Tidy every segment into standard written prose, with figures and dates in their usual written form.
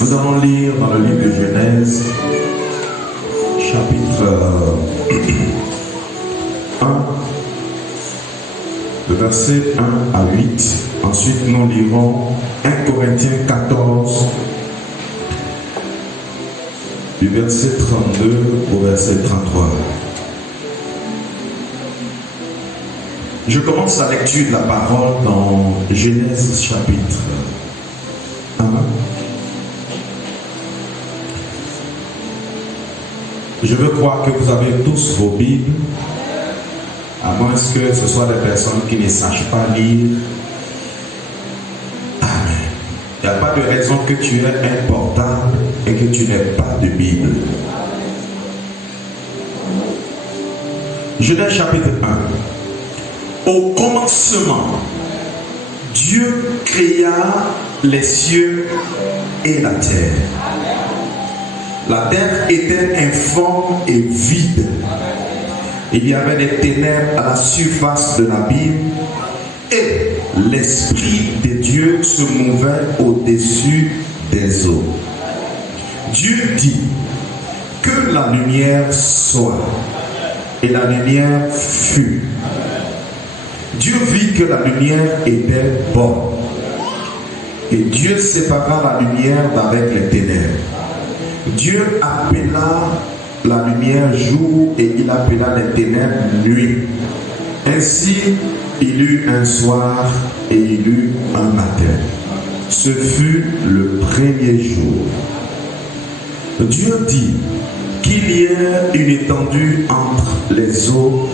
Nous allons lire dans le livre de Genèse, chapitre 1, le verset 1 à 8. Ensuite, nous lirons 1 Corinthiens 14, du verset 32 au verset 33. Je commence la lecture de la parole dans Genèse chapitre 1. Je veux croire que vous avez tous vos Bibles, à moins que ce soit des personnes qui ne sachent pas lire. Amen. Il n'y a pas de raison que tu aies un portable et que tu n'aies pas de Bible. Genèse chapitre 1. Au commencement, Dieu créa les cieux et la terre. La terre était informe et vide. Il y avait des ténèbres à la surface de l'abîme et l'Esprit de Dieu se mouvait au-dessus des eaux. Dieu dit que la lumière soit, et la lumière fut. Dieu vit que la lumière était bonne, et Dieu sépara la lumière d'avec les ténèbres. Dieu appela la lumière jour et il appela les ténèbres nuit. Ainsi, il eut un soir et il eut un matin. Ce fut le premier jour. Dieu dit qu'il y ait une étendue entre les eaux,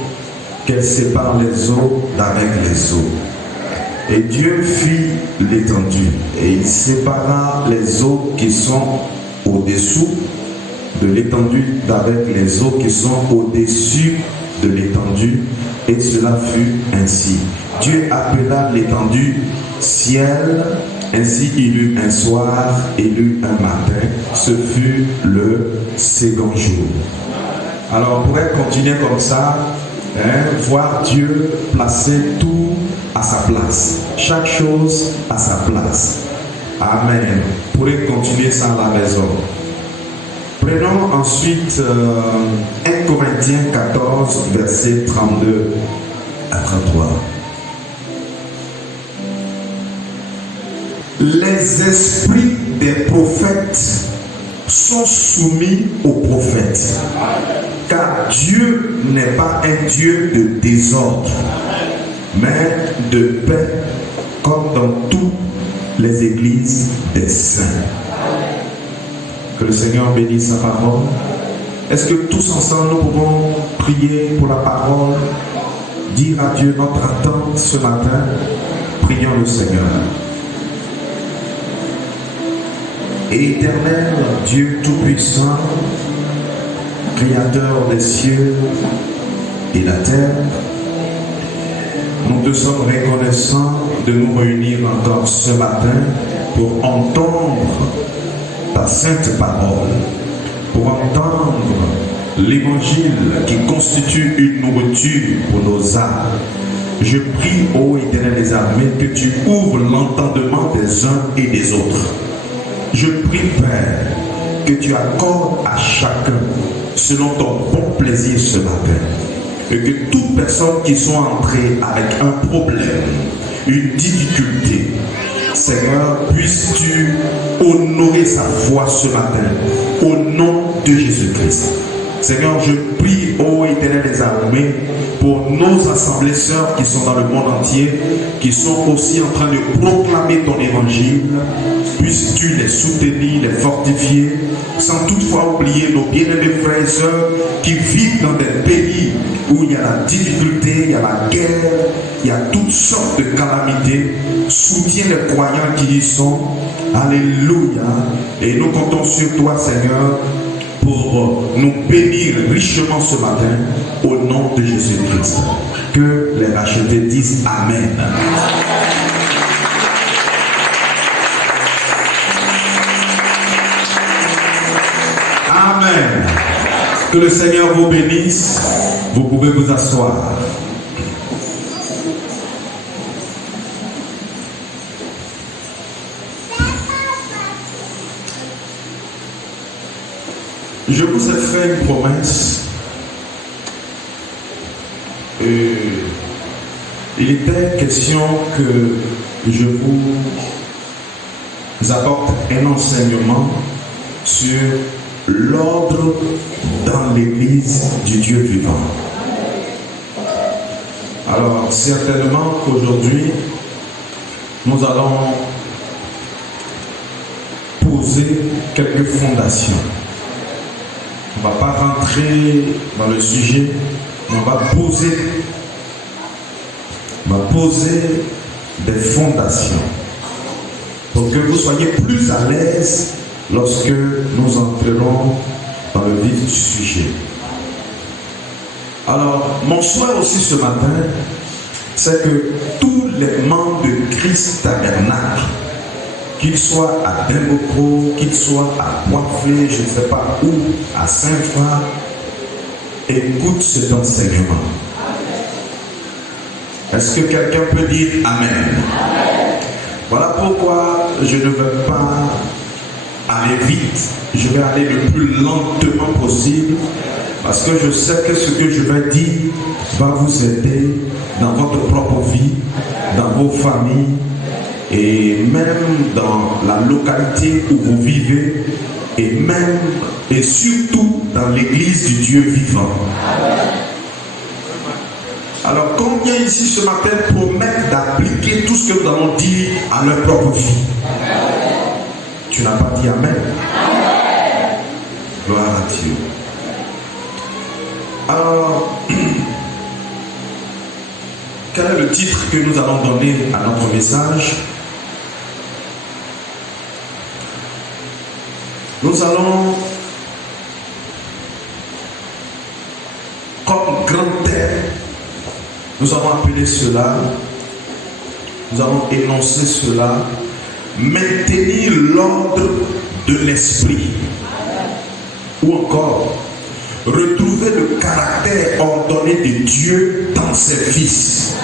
qu'elle sépare les eaux d'avec les eaux. Et Dieu fit l'étendue et il sépara les eaux qui sont au-dessous de l'étendue d'avec les eaux qui sont au-dessus de l'étendue, et cela fut ainsi. Dieu appela l'étendue ciel. Ainsi il eut un soir et il eut un matin. Ce fut le second jour. Alors on pourrait continuer comme ça, voir Dieu placer tout à sa place, chaque chose à sa place. Amen. Vous pourrez continuer ça à la maison. Prenons ensuite 1 Corinthiens 14, versets 32 à 33. Les esprits des prophètes sont soumis aux prophètes, car Dieu n'est pas un Dieu de désordre, mais de paix, comme dans toutes les églises des saints. Que le Seigneur bénisse sa parole. Est-ce que tous ensemble nous pouvons prier pour la parole, dire à Dieu notre attente ce matin? Prions le Seigneur. Éternel Dieu Tout-Puissant, Créateur des cieux et la terre, nous te sommes reconnaissants de nous réunir encore ce matin pour entendre ta sainte parole, pour entendre l'évangile qui constitue une nourriture pour nos âmes. Je prie, ô Éternel des armées, que tu ouvres l'entendement des uns et des autres. Je prie, Père, que tu accordes à chacun selon ton bon plaisir ce matin. Et que toute personne qui soit entrée avec un problème, une difficulté, Seigneur, puisses-tu honorer sa foi ce matin, au nom de Jésus-Christ. Seigneur, je prie, ô Éternel des armées, pour nos assemblées sœurs qui sont dans le monde entier, qui sont aussi en train de proclamer ton évangile. Puisses-tu les soutenir, les fortifier, sans toutefois oublier nos bien-aimés frères et sœurs qui vivent dans des pays où il y a la difficulté, il y a la guerre, il y a toutes sortes de calamités. Soutiens les croyants qui y sont. Alléluia. Et nous comptons sur toi, Seigneur, pour nous bénir richement ce matin, au nom de Jésus-Christ. Que les rachetés disent Amen. Amen. Que le Seigneur vous bénisse. Vous pouvez vous asseoir. Je vous ai fait une promesse. Il était question que je vous apporte un enseignement sur l'ordre dans l'église du Dieu vivant. Alors, certainement qu'aujourd'hui, nous allons poser quelques fondations. On ne va pas rentrer dans le sujet, mais on va poser des fondations pour que vous soyez plus à l'aise lorsque nous entrerons dans le vif du sujet. Alors, mon souhait aussi ce matin, c'est que tous les membres de Christ Tabernacle, qu'ils soient à Demboko, qu'ils soient à Boisflé, je ne sais pas où, à Saint-Phar, écoutent cet enseignement. Est-ce que quelqu'un peut dire Amen? Amen. Voilà pourquoi je ne vais pas aller vite, je vais aller le plus lentement possible, parce que je sais que ce que je vais dire va vous aider dans votre propre vie, dans vos familles, et même dans la localité où vous vivez, et même et surtout dans l'église du Dieu vivant. Alors, combien ici ce matin promettent d'appliquer tout ce que nous allons dire à leur propre vie? Tu n'as pas dit Amen? Gloire à Dieu. Alors, quel est le titre que nous allons donner à notre message? Nous allons, comme grand thème, nous allons appeler cela, nous allons énoncer cela, maintenir l'ordre de l'esprit. Ou encore, retrouver le caractère ordonné de Dieu dans ses fils.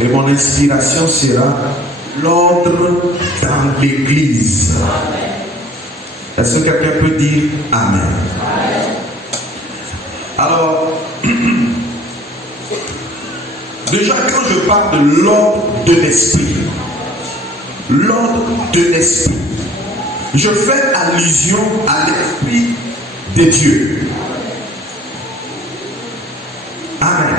Et mon inspiration sera l'ordre dans l'église. Est-ce que quelqu'un peut dire Amen? Alors, déjà quand je parle de l'ordre de l'esprit, je fais allusion à l'esprit de Dieu. Amen.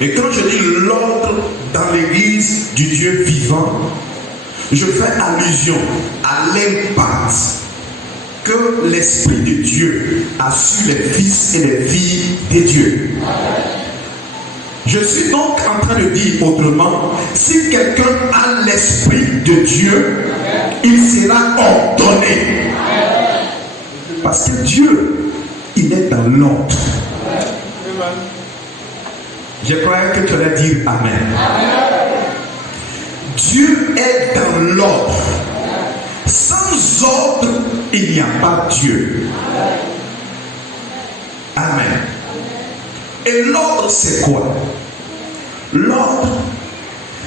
Et quand je dis l'ordre dans l'église du Dieu vivant, je fais allusion à l'impact que l'Esprit de Dieu a sur les fils et les filles de Dieu. Je suis donc en train de dire autrement, si quelqu'un a l'Esprit de Dieu, il sera ordonné. Parce que Dieu, il est dans l'ordre. Je croyais que tu allais dire Amen. Dieu est dans l'ordre. Sans ordre, il n'y a pas Dieu. Amen. Et l'ordre, c'est quoi? L'ordre,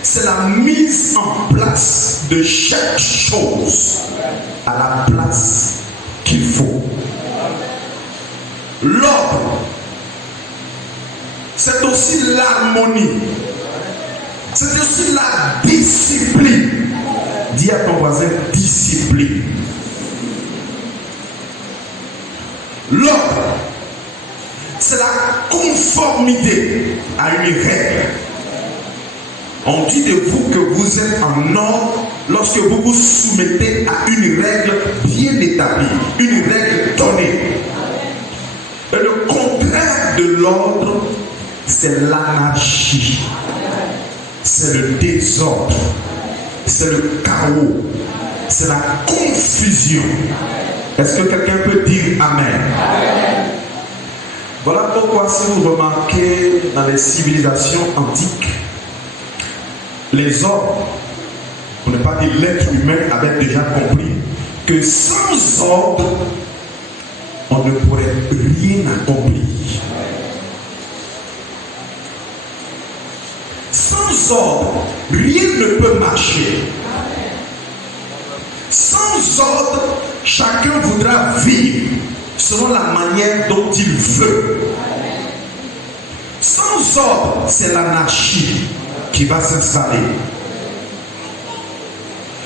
c'est la mise en place de chaque chose à la place qu'il faut. L'ordre, c'est aussi l'harmonie. C'est aussi la discipline. Dis à ton voisin, discipline. L'ordre, c'est la conformité à une règle. On dit de vous que vous êtes en ordre lorsque vous vous soumettez à une règle bien établie, une règle donnée. Et le contraire de l'ordre, c'est l'anarchie, c'est le désordre, c'est le chaos, c'est la confusion. Est-ce que quelqu'un peut dire Amen? Voilà pourquoi si vous remarquez dans les civilisations antiques, les hommes, pour ne pas dire l'être humain, avaient déjà compris que sans ordre, on ne pourrait rien accomplir. Sans ordre, rien ne peut marcher. Sans ordre, chacun voudra vivre selon la manière dont il veut. Sans ordre, c'est l'anarchie qui va s'installer.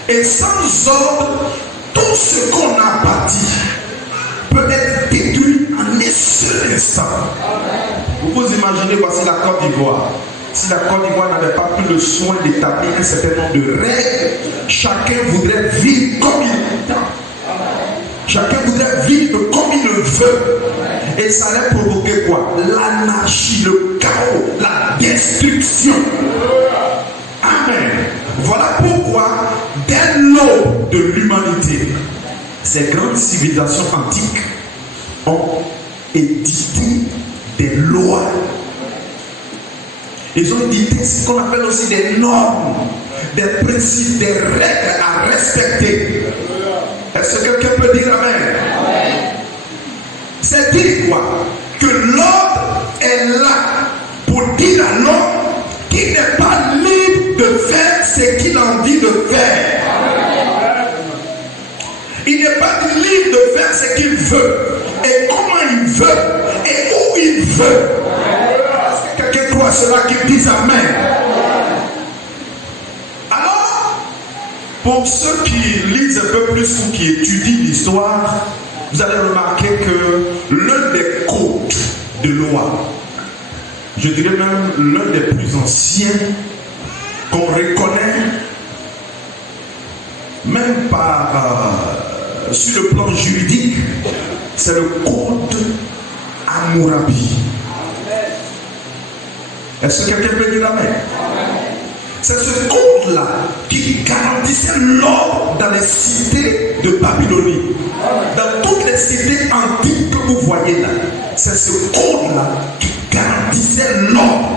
Et sans ordre, tout ce qu'on a bâti peut être détruit en un seul instant. Vous vous imaginez, voici la Côte d'Ivoire. Si la Côte d'Ivoire n'avait pas pris le soin d'établir un certain nombre de règles, chacun voudrait vivre comme il veut. Chacun voudrait vivre comme il le veut. Et ça allait provoquer quoi? L'anarchie, le chaos, la destruction. Amen. Voilà pourquoi, dès l'aube de l'humanité, ces grandes civilisations antiques ont édité des lois. Ils ont édité ce qu'on appelle aussi des normes, des principes, des règles à respecter. Est-ce que quelqu'un peut dire amen? C'est dire quoi? Que l'ordre est là pour dire à l'homme qu'il n'est pas libre de faire ce qu'il a envie de faire. Il n'est pas libre de faire ce qu'il veut et comment il veut et où il veut. Quelqu'un croit cela qu'il dise amen. Alors, pour ceux qui lisent un peu plus ou qui étudient l'histoire, vous allez remarquer que l'un des codes de loi, je dirais même l'un des plus anciens qu'on reconnaît, même sur le plan juridique, c'est le code Hammurabi. Est-ce que quelqu'un peut dire amen? C'est ce code-là qui garantissait l'ordre dans les cités de Babylonie. Dans toutes les cités antiques que vous voyez là, c'est ce code-là qui garantissait l'ordre.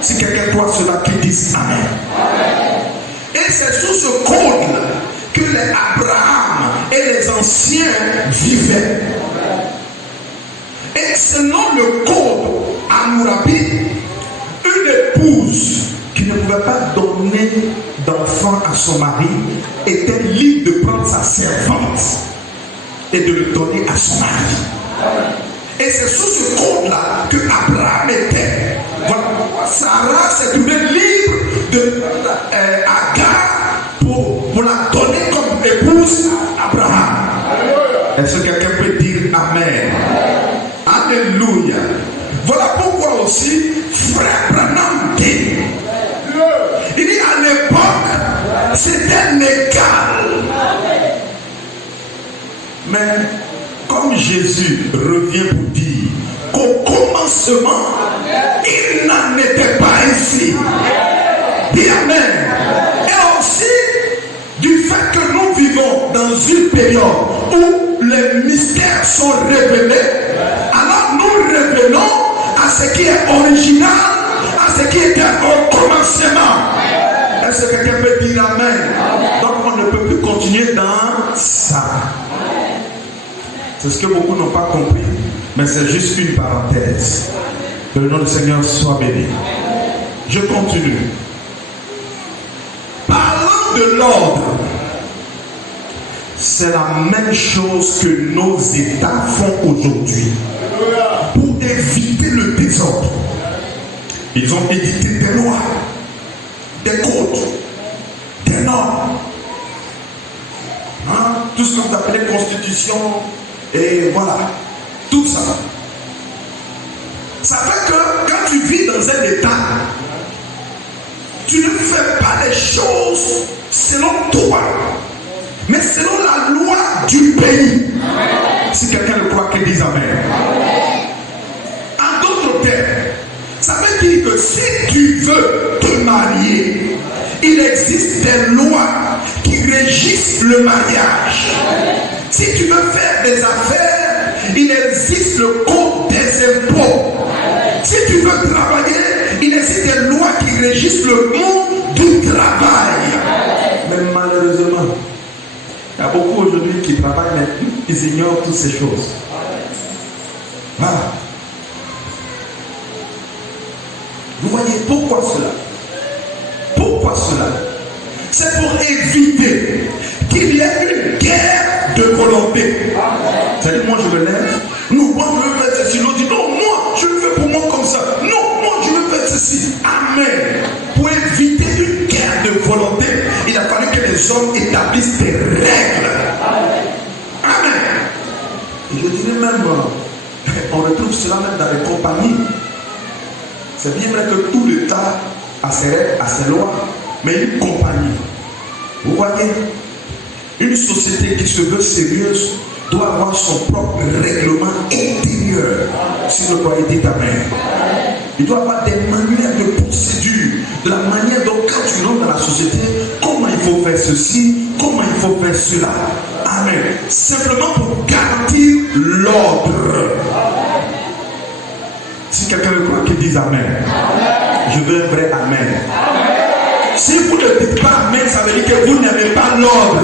Si quelqu'un croit cela, qu'il dise amen. Et c'est sous ce code-là que les Abraham et les anciens vivaient. Et selon le code Hammurabi, une épouse qui ne pouvait pas donner d'enfant à son mari était libre de prendre sa servante et de le donner à son mari. Et c'est sous ce code-là que Abraham était. Voilà pourquoi Sarah s'est trouvée libre de Agar pour la donner comme épouse à Abraham. Est-ce que quelqu'un peut dire amen? Alléluia. Voilà pourquoi aussi frère Branham dit, il dit à l'époque c'était légal, mais comme Jésus revient pour dire qu'au commencement il n'en était pas ainsi. Dis amen. Et aussi du fait que nous vivons dans une période où les mystères sont révélés, alors nous revenons à ce qui est original, à ce qui était au commencement. Est-ce que quelqu'un peut dire amen? Donc on ne peut plus continuer dans ça. C'est ce que beaucoup n'ont pas compris, mais c'est juste une parenthèse. Que le nom du Seigneur soit béni. Je continue. Parlant de l'ordre, c'est la même chose que nos États font aujourd'hui. Pour éviter le désordre, ils ont édité des lois, des codes, des normes. Tout ce que vous appelez constitution, et voilà, tout ça. Ça fait que quand tu vis dans un État, tu ne fais pas les choses selon toi, mais selon la loi du pays. Si quelqu'un le croit, qu'il dise amen. En d'autres termes, ça veut dire que si tu veux te marier, il existe des lois qui régissent le mariage. Si tu veux faire des affaires, il existe le code des impôts. Si tu veux travailler, il existe des lois qui régissent le monde du travail. Mais malheureusement, il y a beaucoup aujourd'hui qui travaillent, mais ils ignorent toutes ces choses. Voilà. Vous voyez pourquoi cela? Pourquoi cela? C'est pour éviter qu'il y ait une de volonté. C'est-à-dire, moi je me lève, non, moi je veux faire ceci. L'autre dit, non, moi je le fais pour moi comme ça. Non, moi je veux faire ceci. Amen. Pour éviter une guerre de volonté, il a fallu que les hommes établissent des règles. Amen. Et je dirais même, on retrouve cela même dans les compagnies. C'est bien vrai que tout l'État a ses règles, a ses lois, mais une compagnie, vous voyez, une société qui se veut sérieuse doit avoir son propre règlement intérieur. Si vous croyez, dites amen. Il doit avoir des manières de procédure, de la manière dont quand tu rentres dans la société, comment il faut faire ceci, comment il faut faire cela. Amen. Simplement pour garantir l'ordre. Si quelqu'un le croit, qu'il dise amen. Je veux un vrai amen. Si vous ne dites pas amen, ça veut dire que vous n'aimez pas l'ordre.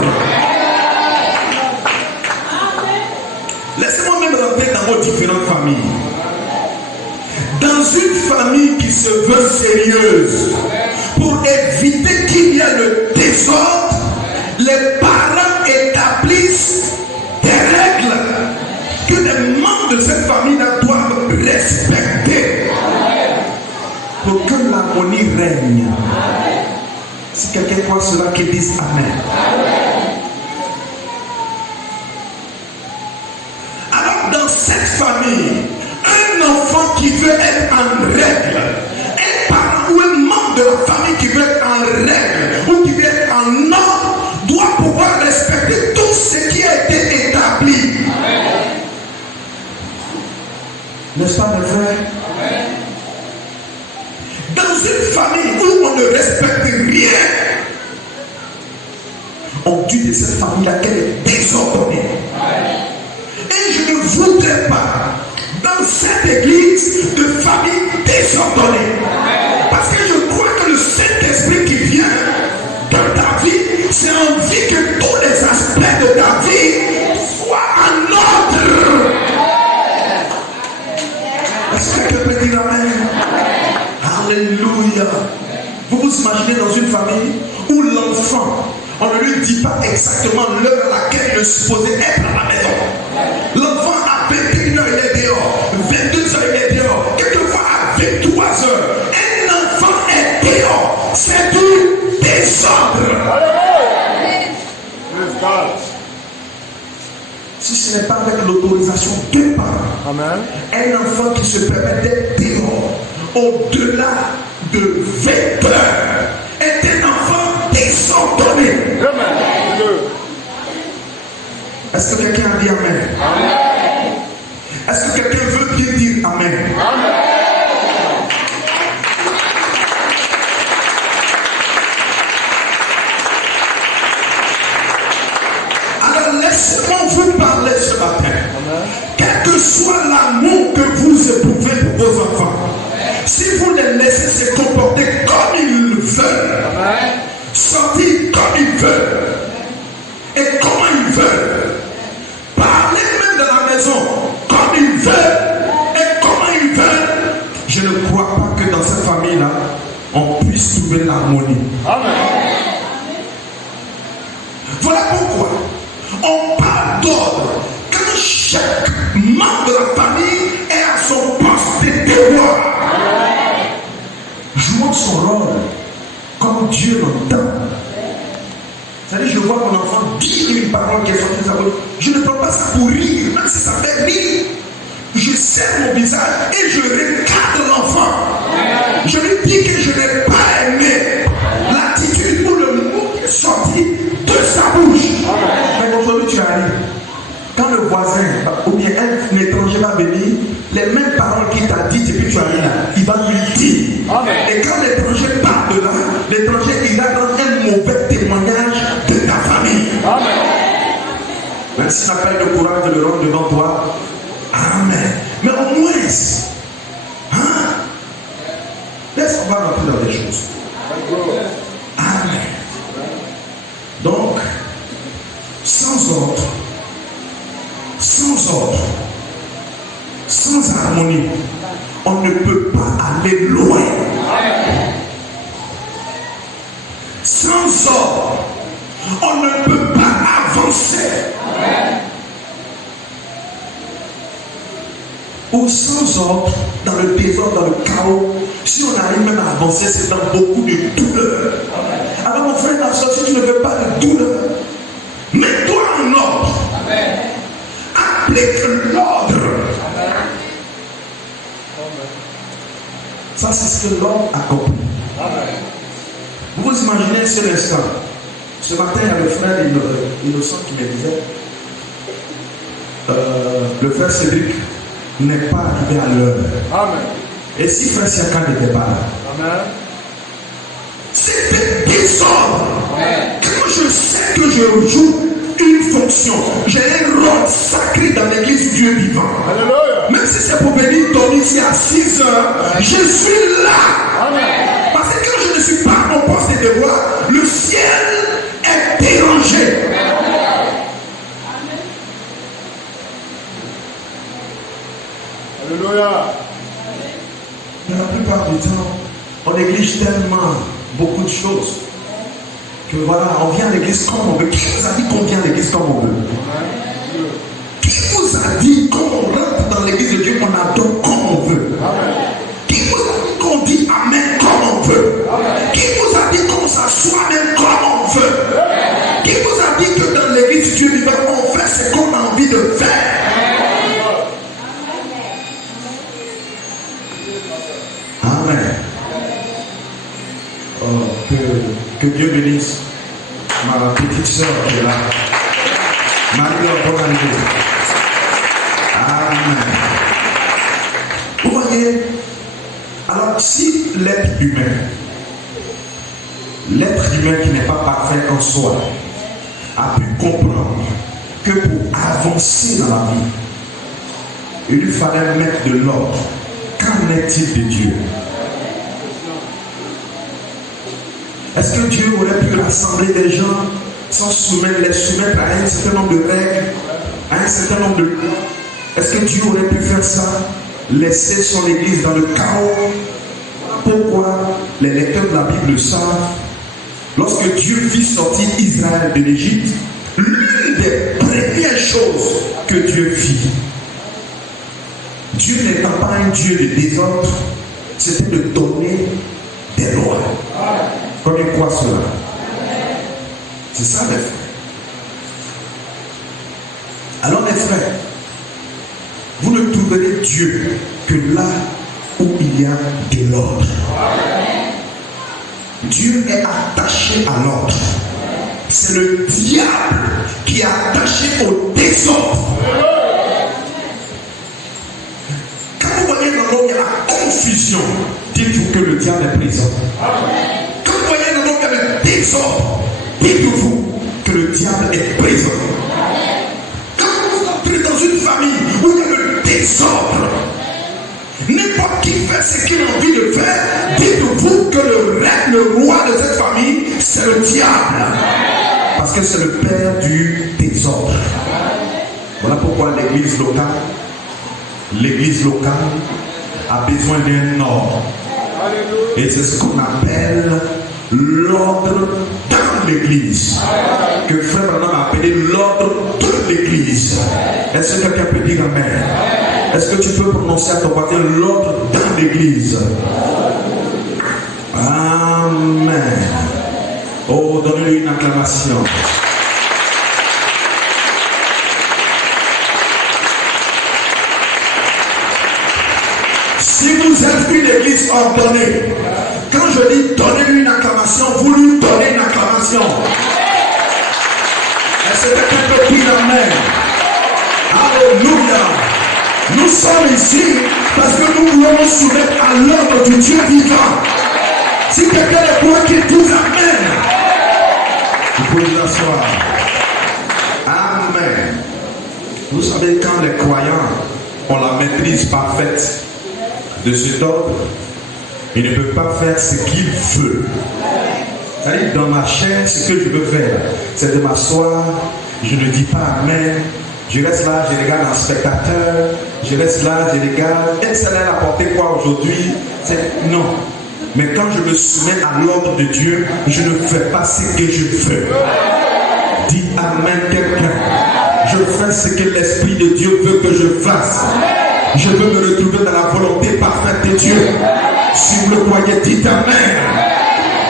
Laissez-moi même rentrer dans vos différentes familles. Dans une famille qui se veut sérieuse, pour éviter qu'il y ait le désordre, les parents établissent des règles que les membres de cette famille-là doivent respecter pour que l'harmonie règne. Si quelqu'un croit cela, qu'il dise amen. Alors dans cette famille, un enfant qui veut être en règle, un parent ou un membre de la famille qui veut être en règle ou qui veut être en ordre, doit pouvoir respecter tout ce qui a été établi. N'est-ce pas, mes frères? Dans une famille où on ne respecte rien, on dit de cette famille-là qu'elle est désordonnée. Et je ne voudrais pas dans cette église de famille désordonnée. Parce que je crois que le Saint-Esprit qui vient dans ta vie, c'est envie que tous les aspects de ta vie soient en ordre. Est-ce que quelqu'un peut dire amen? Alléluia. Vous vous imaginez dans une famille où l'enfant, on ne lui dit pas exactement l'heure à laquelle il est supposé être à la maison. L'enfant à 21h il est dehors, 22h il est dehors, quelquefois à 23h. Un enfant est dehors, c'est du désordre. Si ce n'est pas avec l'autorisation des parents, amen, un enfant qui se permet d'être dehors au-delà de 20 heures est un enfant désordonné. Est-ce que quelqu'un a dit amen? Amen. Est-ce que quelqu'un veut bien dire amen? Amen. Alors laissez-moi vous parler ce matin. Quel que soit l'amour que vous éprouvez pour vos enfants, si vous les laissez se comporter comme ils veulent, sortir comme ils veulent et comment ils veulent, parler même de la maison comme ils veulent et comment ils veulent, je ne crois pas que dans cette famille-là, on puisse trouver l'harmonie. Amen. Voilà pourquoi on parle d'ordre quand chaque membre de la famille est à son poste de devoir, jouant son rôle comme Dieu l'entend. C'est-à-dire, je vois mon enfant dire une parole qui est sortie de sa bouche. Je ne prends pas ça pour rire, même si ça fait rire. Je serre mon visage et je regarde l'enfant. Je lui dis que je n'ai pas aimé l'attitude ou le mot qui est sorti de sa bouche. Mais aujourd'hui, tu arrives. Quand le voisin ou bien un étranger va venir, les mêmes paroles qu'il t'a dites et puis tu arrives là, il va lui dire. Et quand l'étranger part de là, l'étranger il a dans un mauvais témoignage de ta famille. Même si ça n'a pas eu le courage de le rendre devant toi. Amen. Mais au moins, laisse-moi rentrer dans des choses. Amen. Donc, sans ordre, sans harmonie, on ne peut pas aller loin. Sans ordre, on ne peut pas avancer. ou sans ordre, dans le désordre, dans le chaos, si on arrive même à avancer, c'est dans beaucoup de douleur. Alors mon frère, ma soeur, si tu ne veux pas de douleur, mets-toi en ordre. Amen. Applique l'ordre. Amen. Ça, c'est ce que l'ordre accomplit. Vous vous imaginez un seul instant. Ce matin, il y a le frère innocent qui me disait le frère Cédric n'est pas arrivé à l'heure. Amen. Et si frère Siaka n'était pas là? Amen. C'était désordre. Quand je sais que je joue une fonction, j'ai un rôle sacré dans l'église du Dieu vivant. Alléluia. Même si c'est pour venir dormir ici à 6 heures, je suis là. Amen. Parce que quand je ne suis pas à mon poste de devoir, le ciel est dérangé. Alléluia. Mais la plupart du temps, on néglige tellement beaucoup de choses que voilà, on vient à l'église comme on veut. Qui vous a dit qu'on vient à l'église comme on veut? Qui vous a dit qu'on rentre dans l'église de Dieu, qu'on adore comme on veut? Qui vous a dit qu'on dit Amen comme on veut? Qui vous a dit qu'on s'assoit même comme on veut? Qui vous a dit que dans l'église de Dieu vivant, on fait ce qu'on a envie de faire? Amen. Oh, que Dieu bénisse ma petite soeur qui est là. Marie-Laure, bonne année. Amen. Vous voyez, alors si l'être humain qui n'est pas parfait en soi, a pu comprendre que pour avancer dans la vie, il lui fallait mettre de l'ordre, qu'en est-il de Dieu? Est-ce que Dieu aurait pu rassembler des gens sans les soumettre à un certain nombre de règles, à un certain nombre de lois? Est-ce que Dieu aurait pu faire ça? Laisser son église dans le chaos? Pourquoi les lecteurs de la Bible le savent? Lorsque Dieu fit sortir Israël de l'Égypte, l'une des premières choses que Dieu fit, Dieu n'étant pas un Dieu de désordre, c'était de donner des lois. Comme quoi cela? C'est ça les frères. Alors les frères, vous ne trouverez Dieu que là où il y a de l'ordre. Dieu est attaché à l'ordre. C'est le diable qui est attaché au désordre. Quand vous voyez dans l'ordre, il y a la confusion. Dites-vous que le diable est présent. Quand vous voyez dans l'ordre, il y a le désordre. Dites-vous que le diable est présent. Quand vous entrez dans une famille où il y a le désordre, n'importe qui fait ce qu'il a envie de faire, dites-vous que le roi de cette famille, c'est le diable. Parce que c'est le père du désordre. Voilà pourquoi l'église locale a besoin d'un ordre. Et c'est ce qu'on appelle l'ordre dans l'église. Que Frère Branham a appelé l'ordre de l'église. Est-ce que quelqu'un peut dire Amen? Est-ce que tu peux prononcer à ton voisin l'ordre dans l'église? Amen. Oh, donnez-lui une acclamation. Si vous êtes une église ordonnée, quand je dis donnez-lui une acclamation, vous lui donnez une acclamation. Est-ce que quelqu'un peut dire Amen? Alléluia. Nous sommes ici parce que nous voulons nous soumettre à l'ordre du Dieu vivant. Si quelqu'un est pour qu'il dise Amen, vous pouvez vous asseoir. Amen. Vous savez, quand les croyants ont la maîtrise parfaite de cet ordre, ils ne peuvent pas faire ce qu'ils veulent. C'est-à-dire, dans ma chair, ce que je veux faire, c'est de m'asseoir, je ne dis pas Amen. Je reste là, je regarde un spectateur, je reste là, je regarde. Et ça va apporter quoi aujourd'hui? Non. Mais quand je me soumets à l'ordre de Dieu, je ne fais pas ce que je veux. Dis Amen quelqu'un. Je fais ce que l'Esprit de Dieu veut que je fasse. Je veux me retrouver dans la volonté parfaite de Dieu. Si vous le croyez, dites Amen.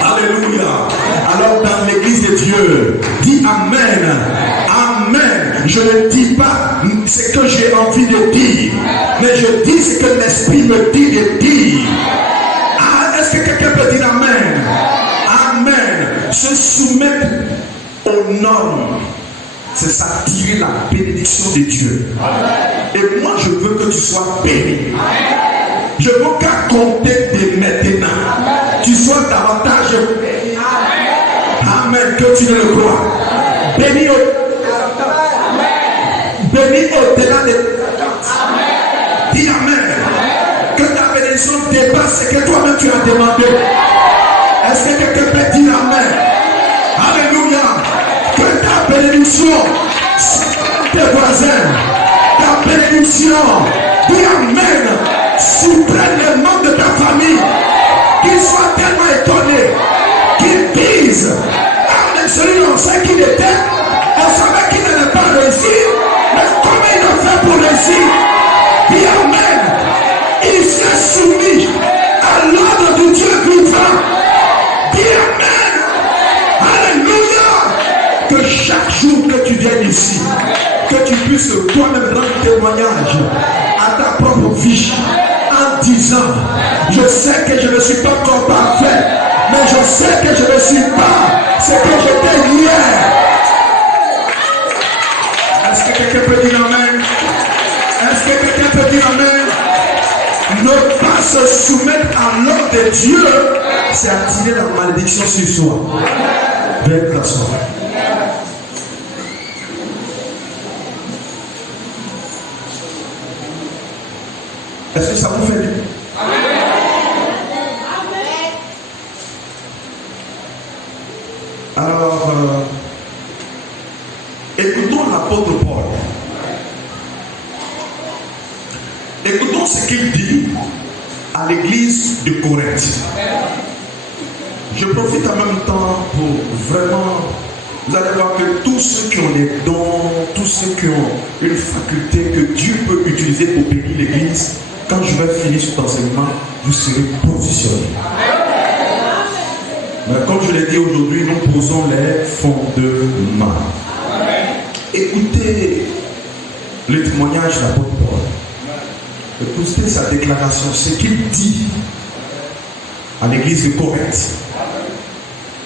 Alléluia. Alors dans l'église de Dieu, dis Amen. Amen. Je ne dis pas ce que j'ai envie de dire, mais je dis ce que l'Esprit me dit de dire. Ah, est-ce que quelqu'un peut dire Amen? Amen. Se soumettre aux normes, c'est s'attirer la bénédiction de Dieu. Et moi, je veux que tu sois béni. Je veux qu'à compter de maintenant, tu sois davantage béni. Amen. Que tu ne le crois. Béni au-delà de. Dis Amen. Que ta bénédiction dépasse ce que toi-même tu as demandé. Est-ce que quelqu'un peut dire Amen? Alléluia. Que ta bénédiction, tes voisins, ta bénédiction, dis Amen, surprenne les membres de ta famille, qu'ils soient tellement étonnés, qu'ils disent Amen, celui-là on sait qu'il était, on savait qu'il n'allait pas réussir, mais comment il a fait pour réussir? Dis Amen. Il s'est soumis à l'ordre du Dieu vivant. Dis Amen. Alléluia. Que chaque jour que tu viennes ici, que tu puisses toi-même rendre témoignage à ta propre vie en disant, je sais que je ne suis pas encore parfait, mais je sais que je ne suis pas ce que j'étais hier. Est-ce que quelqu'un peut dire Amen? Est-ce que quelqu'un peut dire Amen? Ne pas se soumettre à l'ordre de Dieu, c'est attirer la malédiction sur soi. Viens t'asseoir. Est-ce que ça vous fait du bien? Alors, écoutons l'apôtre Paul. Écoutons ce qu'il dit à l'église de Corinthe. Je profite en même temps pour vraiment, vous allez voir que tous ceux qui ont des dons, tous ceux qui ont une faculté que Dieu peut utiliser pour bénir l'église, quand je vais finir cet enseignement, vous serez positionnés. Mais comme je l'ai dit aujourd'hui, nous posons les fondements. Écoutez le témoignage de l'apôtre Paul. Écoutez sa déclaration, ce qu'il dit à l'église de Corinthe.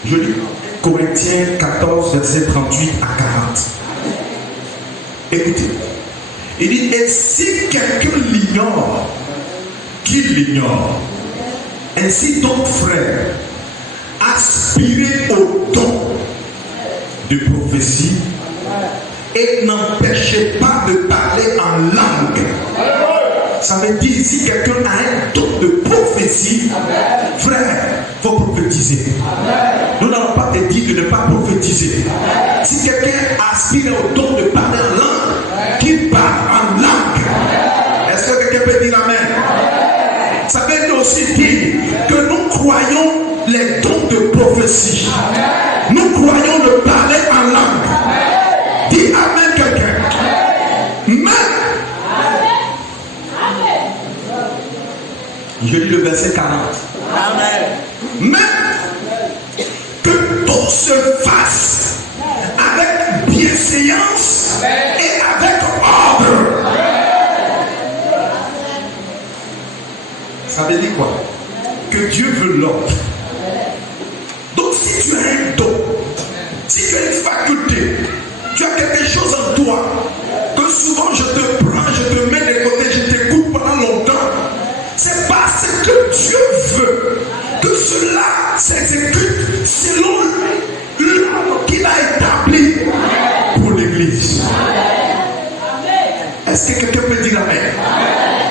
Je lis Corinthiens 14, verset 38 à 40. Écoutez. Il dit, et si quelqu'un l'ignore, qu'il l'ignore. Ainsi donc, frères, aspirez au don de prophétie et n'empêchez pas de parler en langue. Ça veut dire, si quelqu'un a un don de prophétie, frère, il faut prophétiser. Nous n'allons pas te dire de ne pas prophétiser. Si quelqu'un aspire au don de parler en langue, qu'il parle en langue. Est-ce que quelqu'un peut dire Amen? Ça veut aussi dire que nous croyons les dons de prophétie. Nous croyons le parler en langue. Dis Amen quelqu'un. Mais je lis le verset 40. Amen. Mais que tout se fasse avec bienséance et avec ordre. Ça veut dire quoi? Que Dieu veut l'ordre. Donc si tu as un don, si tu as une faculté, tu as quelque chose en toi, que souvent je te prends, je te mets de côté, je t'écoute pendant longtemps, c'est parce que Dieu veut que cela s'exécute selon l'ordre qu'il a établi pour l'église. Est-ce que quelqu'un peut dire Amen?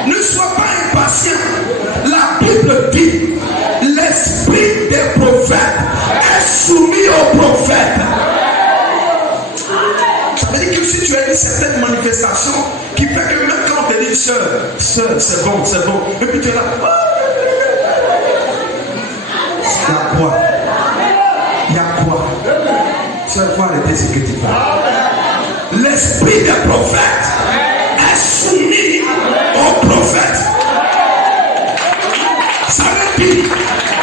Ne sois pas impatient. La Bible dit, l'esprit des prophètes est soumis aux prophètes. Ça veut dire que si tu as une certaine manifestation qui fait que même quand on te dit sœur, c'est bon, et puis tu es là, il y a quoi? Il y a quoi? Sœur, faut arrêter ce que tu fais. L'esprit des prophètes est soumis aux prophètes.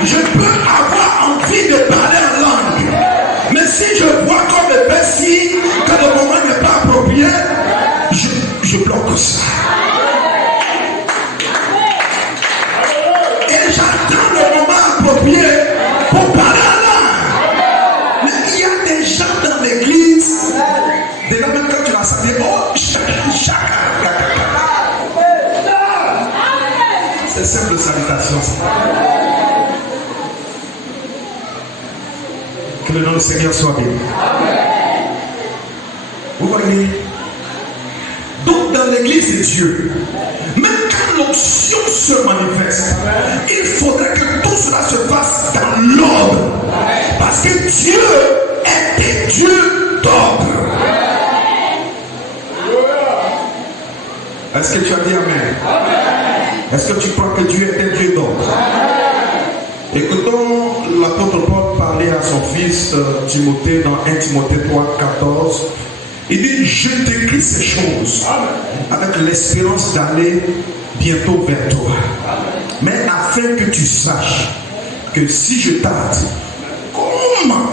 je peux avoir envie de parler en langue. Mais si je vois comme le Messie que le moment n'est pas approprié, je bloque ça. Et j'attends le moment approprié pour parler en langue. Mais il y a des gens dans l'église, déjà même quand tu l'as senti, oh, c'est simple salutation. Que le nom du Seigneur soit béni. Vous voyez? Donc dans l'église de Dieu, même quand l'onction se manifeste, il faudrait que tout cela se fasse dans l'ordre. Parce que Dieu est un Dieu d'ordre. Est-ce que tu as dit Amen? Est-ce que tu crois que Dieu est un Dieu d'ordre? Écoutons l'apôtre Paul parler à son fils Timothée dans 1 Timothée 3, 14. Il dit, je t'écris ces choses avec l'espérance d'aller bientôt vers toi. Mais afin que tu saches que si je tarde, comment?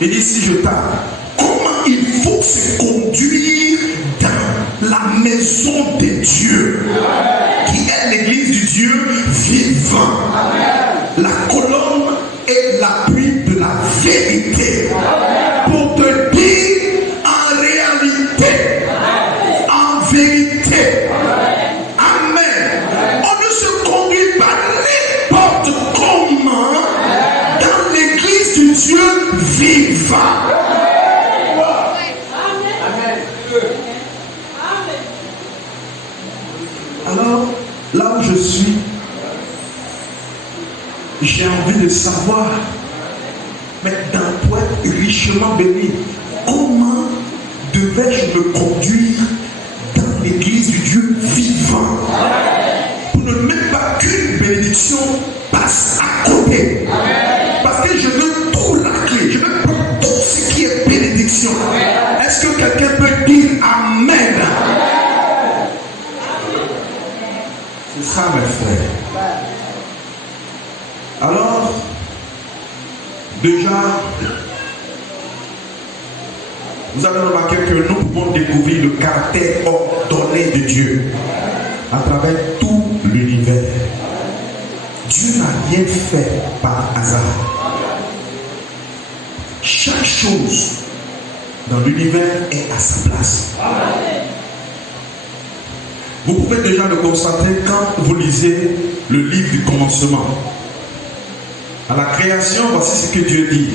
Il dit, si je tarde, comment il faut se conduire dans la maison de Dieu, qui est l'église du Dieu vivant. La colonne est l'appui de la vérité. Pour te dire en réalité, en vérité. Amen. On ne se conduit pas n'importe comment dans l'église du Dieu vivant. Alors, là où je suis, j'ai envie de savoir, mais pour être richement béni, comment devais-je me conduire dans l'église du Dieu vivant pour ne même pas qu'une bénédiction passe à côté. Parce que je veux tout racler, je veux prendre tout ce qui est bénédiction. Est-ce que quelqu'un peut dire Amen? C'est ça, mes frères. Alors, déjà, vous avez remarqué que nous pouvons découvrir le caractère ordonné de Dieu à travers tout l'univers. Dieu n'a rien fait par hasard. Chaque chose dans l'univers est à sa place. Vous pouvez déjà le constater quand vous lisez le livre du commencement. À la création, voici ce que Dieu dit.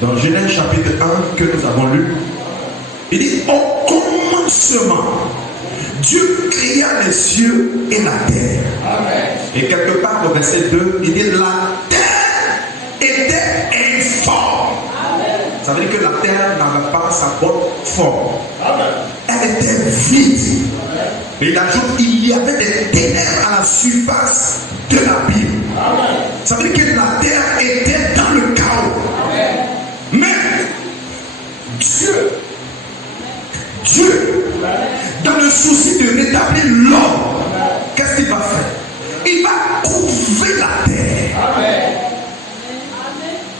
Dans Genèse chapitre 1 que nous avons lu. Il dit, au commencement, Dieu créa les cieux et la terre. Et quelque part au verset 2, il dit, la terre était informe. Ça veut dire que la terre n'avait pas sa bonne forme. Elle était vide. Et il ajoute, il y avait des ténèbres à la surface de l'abîme. Ça veut dire que la terre était dans le chaos. Mais Dieu, dans le souci de rétablir l'homme, qu'est-ce qu'il va faire? Il va couvrir la terre.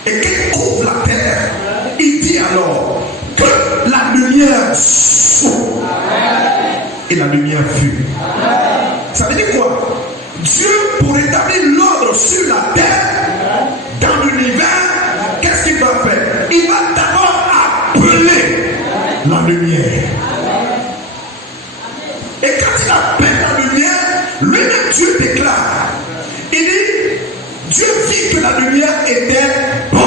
Et qu'il couvre la terre, il dit alors que la lumière soit. Et la lumière fut. Ça veut dire quoi? Dieu, pour rétablir l'ordre sur la terre, dans l'univers, qu'est-ce qu'il va faire? Il va d'abord appeler la lumière. Et quand il appelle la lumière, lui-même Dieu déclare. Il dit, Dieu vit que la lumière était bonne.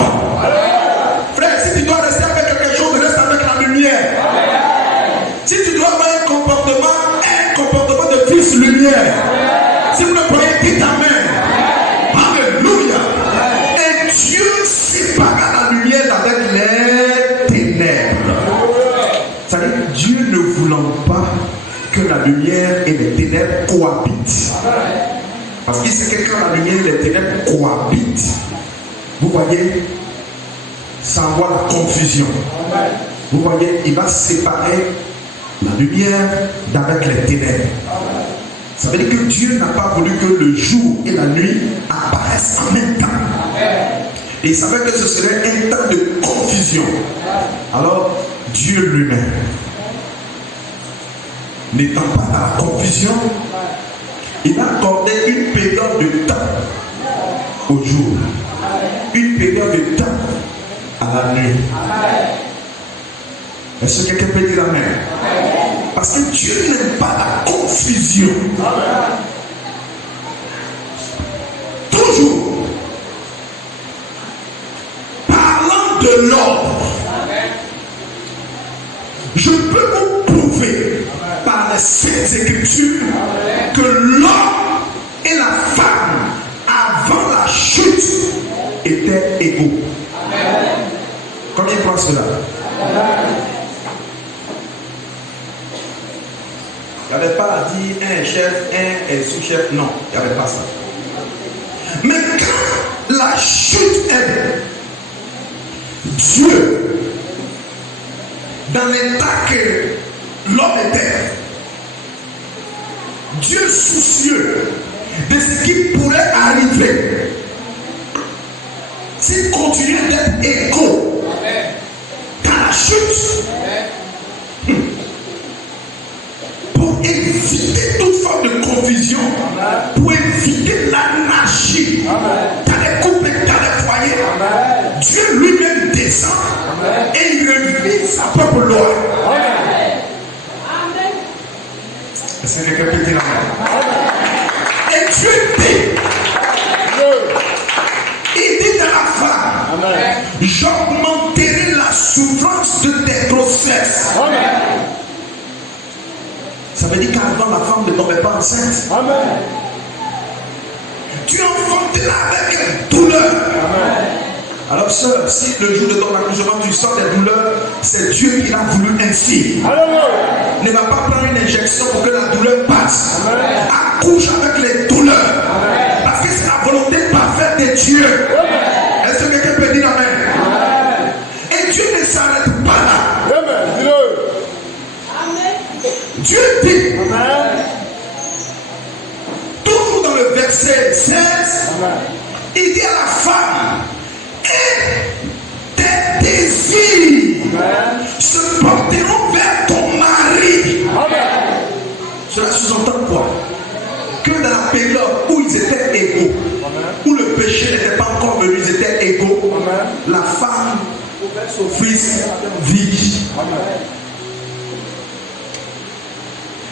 Frère, si tu dois rester avec quelque chose, reste avec la lumière. Si tu dois avoir un comportement de fils lumière. Si vous le croyez, dites Amen. Alléluia. Et Dieu sépara la lumière avec les ténèbres. C'est-à-dire Dieu ne voulant pas que la lumière et les ténèbres cohabitent. Parce qu'il sait que quand la lumière et les ténèbres cohabitent, vous voyez, ça envoie la confusion. Vous voyez, il va séparer la lumière d'avec les ténèbres. Ça veut dire que Dieu n'a pas voulu que le jour et la nuit apparaissent en même temps. Et il savait que ce serait un temps de confusion. Alors, Dieu lui-même, n'étant pas dans la confusion, il a accordé une période de temps au jour, une période de temps à la nuit. Est-ce que quelqu'un peut dire amen? Parce que Dieu n'aime pas la confusion. Toujours. Parlant de l'ordre, je peux vous prouver par les Saintes Écritures que l'homme et la femme avant la chute étaient égaux. Combien croient cela? Il n'y avait pas à dire un chef, un est sous-chef. Non, il n'y avait pas ça. Mais quand la chute est, Dieu, dans l'état que l'homme était, Dieu soucieux de ce qui pourrait arriver s'il continuait d'être égaux dans la chute, pour éviter toute forme de confusion, pour éviter l'anarchie dans les couples, dans les foyers, Dieu lui-même descend et il revit sa propre loi. Est-ce que quelqu'un peut dire amen? Et Dieu dit, il dit dans la femme, j'augmenterai la souffrance de tes grossesses. Ça veut dire qu'avant la femme ne tombait pas enceinte. Tu enfanteras avec douleur. Alors sœur, si le jour de ton accouchement tu sens des douleurs, c'est Dieu qui l'a voulu ainsi. Ne va pas prendre une injection pour que la douleur passe. Accouche avec les douleurs. Parce que c'est la volonté parfaite de Dieu. Est-ce que quelqu'un peut dire amen? Et Dieu ne s'arrête pas là. Dieu dit, toujours dans le verset 16, il dit à la femme, et tes désirs se porteront vers ton mari. Cela sous-entend quoi? Que dans la période où ils étaient égaux, où le péché n'était pas encore venu, ils étaient égaux, la femme pouvait s'offrir vie.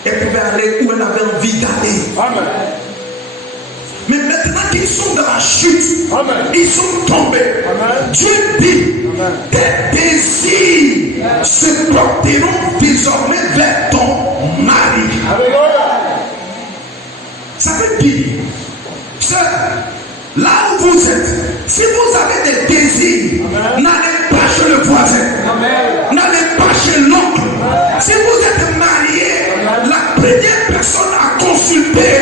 Elle pouvait aller où elle avait envie d'aller. Mais maintenant qu'ils sont dans la chute, ils sont tombés. Dieu dit, tes désirs se porteront désormais vers ton mari. Ça veut dire, sœur, là où vous êtes, si vous avez des désirs, n'allez pas chez le voisin, n'allez pas chez l'oncle. Si vous êtes marié, la première personne à consulter,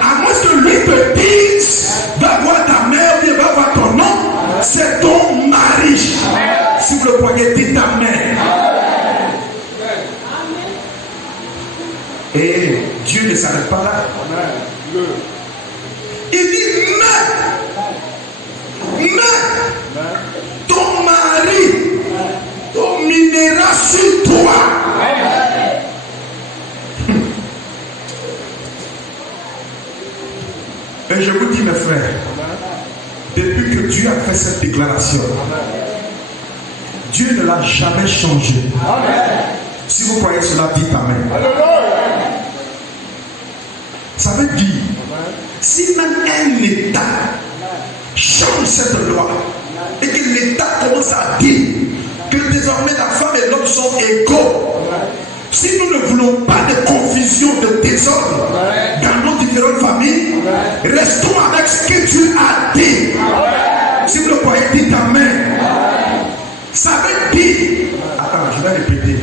à moins que lui te dise, va voir ta mère, ou va voir ton oncle, c'est ton mari. Si vous le croyez, dites amen. Et Dieu ne s'arrête pas là. Il dit, mais ton mari dominera sur toi. Et je vous dis, mes frères, depuis que Dieu a fait cette déclaration, Dieu ne l'a jamais changé. Si vous croyez cela, dites amen. Ça veut dire, si même un État change cette loi et que l'État commence à dire que désormais la femme et l'homme sont égaux, si nous ne voulons pas de confusion, de désordre dans nos différentes familles, restons avec ce que Dieu a dit. Si vous le croyez, dites amen. Ça veut dire, attends, je vais répéter.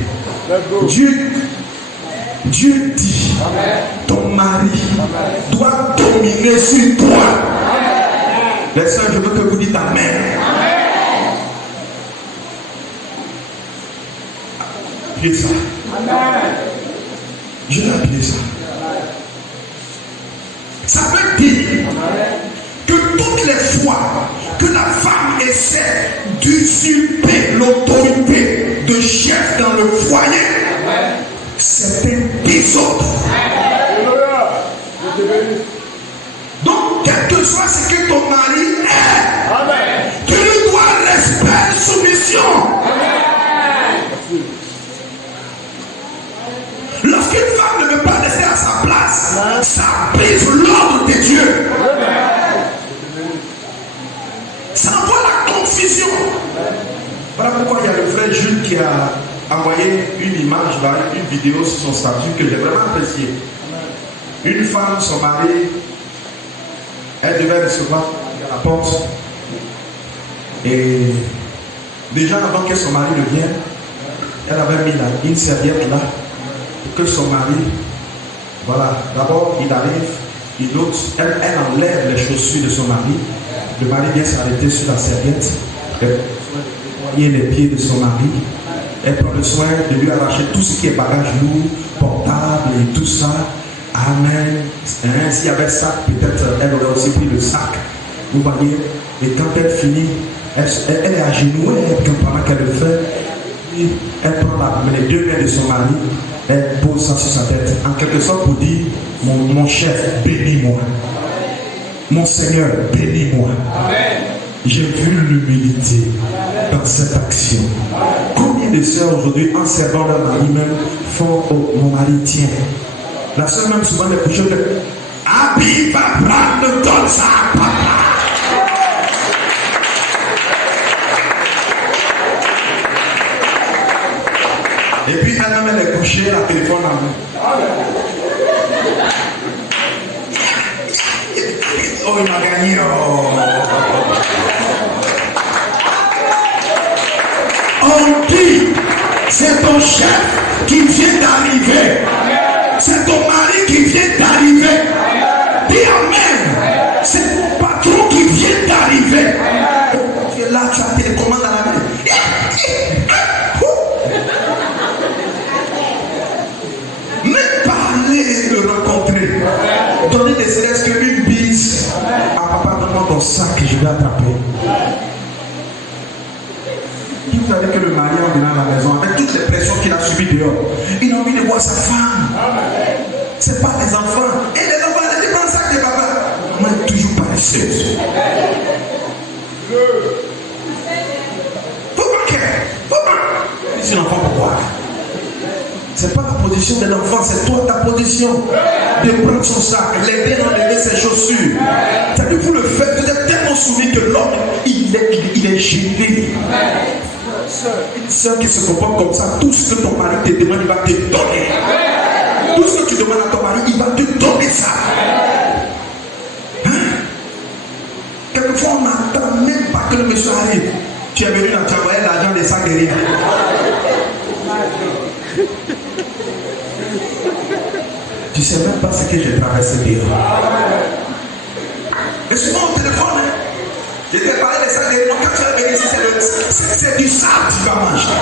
Dieu dit, ton mari doit dominer sur toi. Les soeurs, je veux que vous dites amen. Appuyez ça. Je vais appuyer ça. fait dans le foyer, c'est un désordre. Donc, quel que soit ce que ton mari est, tu lui dois respect et soumission. Lorsqu'une femme ne veut pas rester à sa place, ça brise l'ordre de Dieu. Ça envoie la confusion. Voilà pourquoi il y a le frère Jules qui a envoyé une image, une vidéo sur son statut que j'ai vraiment apprécié. Une femme, son mari, elle devait recevoir à la porte. Et déjà avant que son mari ne vienne, elle avait mis une serviette là pour que son mari, voilà, d'abord il arrive, il ôte, elle enlève les chaussures de son mari. Le mari vient s'arrêter sur la serviette, elle nettoie les pieds de son mari, elle prend le soin de lui arracher tout ce qui est bagage lourd, portable et tout ça. Amen. S'il y avait sac, peut-être elle aurait aussi pris le sac. Vous voyez, et quand elle finit, elle est à genoux, pendant qu'elle le fait, elle prend les deux mains de son mari, elle pose ça sur sa tête, en quelque sorte pour dire, mon chef, bénis-moi. Mon Seigneur, bénis-moi. J'ai vu l'humilité dans cette action. Combien de sœurs aujourd'hui, en servant leur mari même, font mon mari tient. La sœur même souvent les couches de Abi va prendre, donne ça à papa. Et puis elle-même elle est couchée, la téléphone en main. Oh, il m'a gagné. Oh. On dit, c'est ton chef qui vient d'arriver. C'est ton mari qui vient d'arriver. Dis amen. C'est ton patron qui vient d'arriver. Tu es là, tu as télécommande à la main. Même parler, le rencontrer. Donner des célestes qu'une bise. Ah papa, donne-moi ton sac, je vais attraper. Vous savez que le mari en venant à la maison, avec toutes les pressions qu'il a subies dehors, il a envie de voir sa femme. C'est pas les enfants. Et les enfants, ils prennent le sac de papa. Moi, elle est toujours paresseuse. Faut pas qu'elle. Faut pas. C'est un enfant pourquoi? C'est pas la position de l'enfant, c'est toi ta position. De prendre son sac, l'aider à enlever ses chaussures. C'est-à-dire vous le faites, vous êtes tellement soumis que l'homme, il est gêné. Une sœur qui se comporte comme ça, tout ce que ton mari te demande, il va te donner. Tout ce que tu demandes à ton mari, il va te donner ça. Hein? Quelquefois, on n'attend même pas que le monsieur arrive. Tu es venu dans tu as envoyé l'argent des sacs de rien. Tu ne sais même pas ce que j'ai traversé dehors. Et souvent au téléphone, je t'ai parlé des sacs de rien. Quand tu es venu ici, c'est du sable que tu vas manger.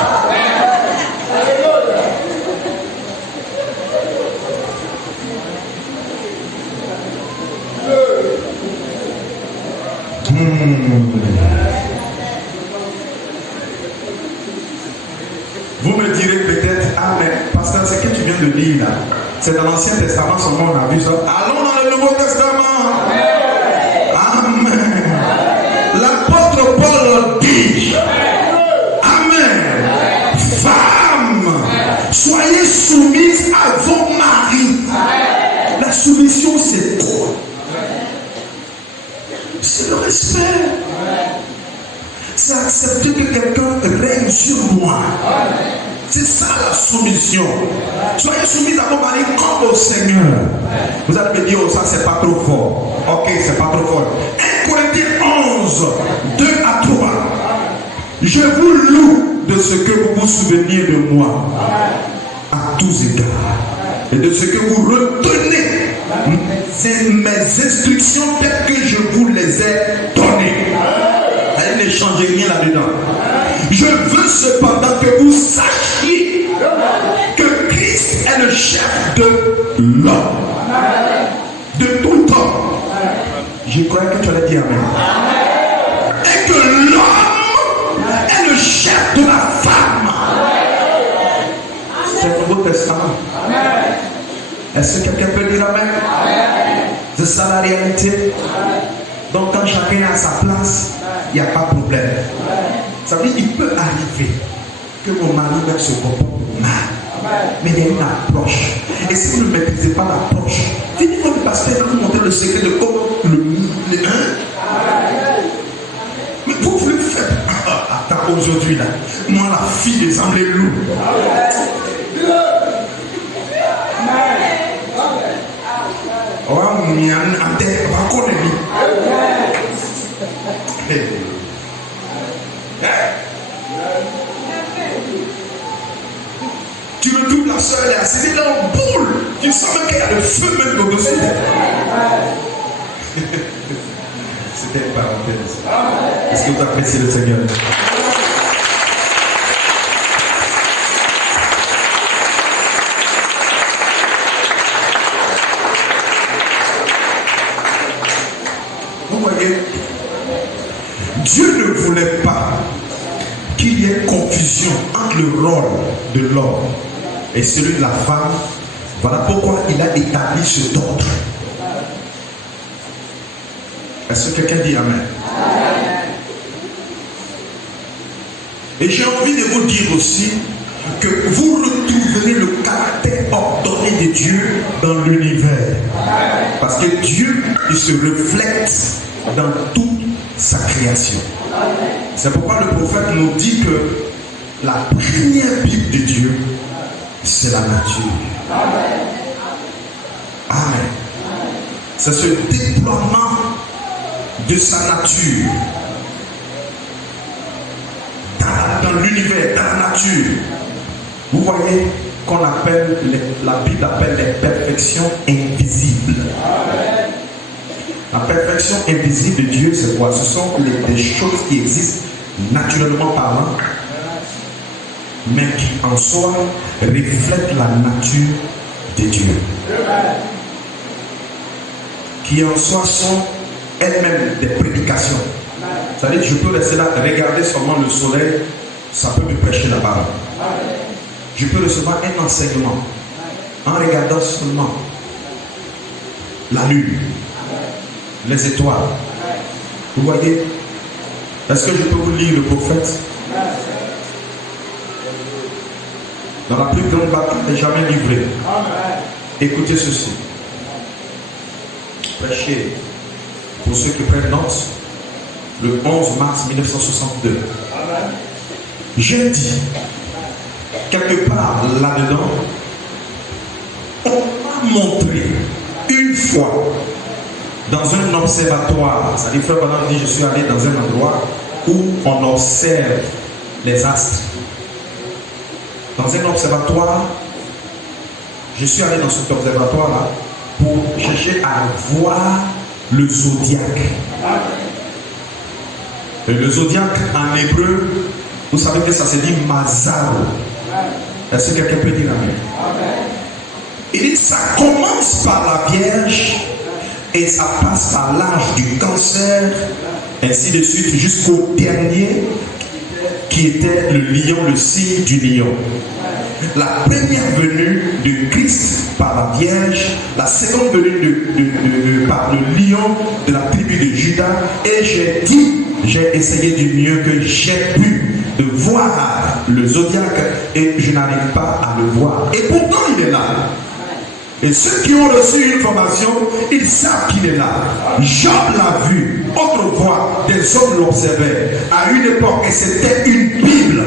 Vous me direz peut-être, ah mais pasteur, ce que tu viens de lire là, c'est dans l'Ancien Testament seulement on a vu ça. Allons dans le Nouveau Testament. Amen. L'apôtre Paul dit, amen. Femmes, soyez soumises à vos maris. La soumission c'est quoi? C'est le respect. C'est accepter que quelqu'un règne sur moi. C'est ça la soumission. Soyez soumis à vos maris comme au Seigneur. Vous allez me dire, oh, ça c'est pas trop fort. Ok, c'est pas trop fort. 1 Corinthiens 11, 2 à 3. Je vous loue de ce que vous vous souveniez de moi à tous égards. Et de ce que vous retenez mes instructions telles que je vous les ai données. Allez, ne changez rien là-dedans. Je veux cependant que vous sachiez que Christ est le chef de l'homme. De tout le temps. Je croyais que tu allais dire amen. Et que l'homme est le chef de la femme. Nouveau Testament. Amen. Est-ce que quelqu'un peut dire Amen? Amen. C'est ça la réalité. Amen. Donc quand chacun est à sa place, il n'y a pas de problème. Amen. Ça veut dire qu'il peut arriver que mon mari même se comporte mal. Amen. Mais il y a une approche. Et si vous ne maîtrisez pas l'approche, venez votre pasteur vous montrer le secret de comment le mais vous voulez faire. Attends, aujourd'hui là, moi la fille des hommes les loups. Tu me trouves la soeur, elle est assise dans une boule. Tu sens même qu'il y a le feu même au-dessus. C'était une parenthèse. Est-ce que vous appréciez le Seigneur? Vous voyez, Dieu ne voulait pas qu'il y ait confusion entre le rôle de l'homme et celui de la femme. Voilà pourquoi il a établi cet ordre. Est-ce que quelqu'un dit Amen? Amen. Et j'ai envie de vous dire aussi que vous retrouverez le caractère ordonné de Dieu dans l'univers. Parce que Dieu, il se reflète dans toute sa création. C'est pourquoi le prophète nous dit que la première Bible de Dieu, c'est la nature. Amen. C'est ce déploiement de sa nature dans l'univers, dans la nature. Vous voyez qu'on appelle, la Bible appelle les perfections invisibles. La perfection invisible de Dieu, c'est quoi? Ce sont des choses qui existent naturellement parlant, mais qui en soi reflètent la nature de Dieu. Qui en soi sont elles-mêmes des prédications. C'est-à-dire que je peux rester là, regarder seulement le soleil, ça peut me prêcher la parole. Je peux recevoir un enseignement en regardant seulement la lune, les étoiles. Vous voyez? Est-ce que je peux vous lire le prophète? Dans la plus grande bataille jamais livrée. Écoutez ceci. Prêchez. Pour ceux qui prennent note, le 11 mars 1962. J'ai dit, quelque part là-dedans, on m'a montré une fois dans un observatoire. C'est-à-dire, frère Branham dit, je suis allé dans un endroit où on observe les astres. Dans un observatoire, je suis allé dans cet observatoire-là pour chercher à voir le zodiaque. Et le zodiaque en hébreu, vous savez que ça se dit Mazal. Est-ce que quelqu'un peut dire Amen? Il dit ça commence par la Vierge et ça passe par l'âge du Cancer, ainsi de suite jusqu'au dernier qui était le lion, le signe du lion. La première venue de Christ par la Vierge, la seconde venue par le lion de la tribu de Juda. Et j'ai essayé du mieux que j'ai pu de voir le zodiaque et je n'arrive pas à le voir. Et pourtant il est là. Et ceux qui ont reçu une formation, ils savent qu'il est là. Job l'a vu, autrefois des hommes l'observaient à une époque et c'était une Bible.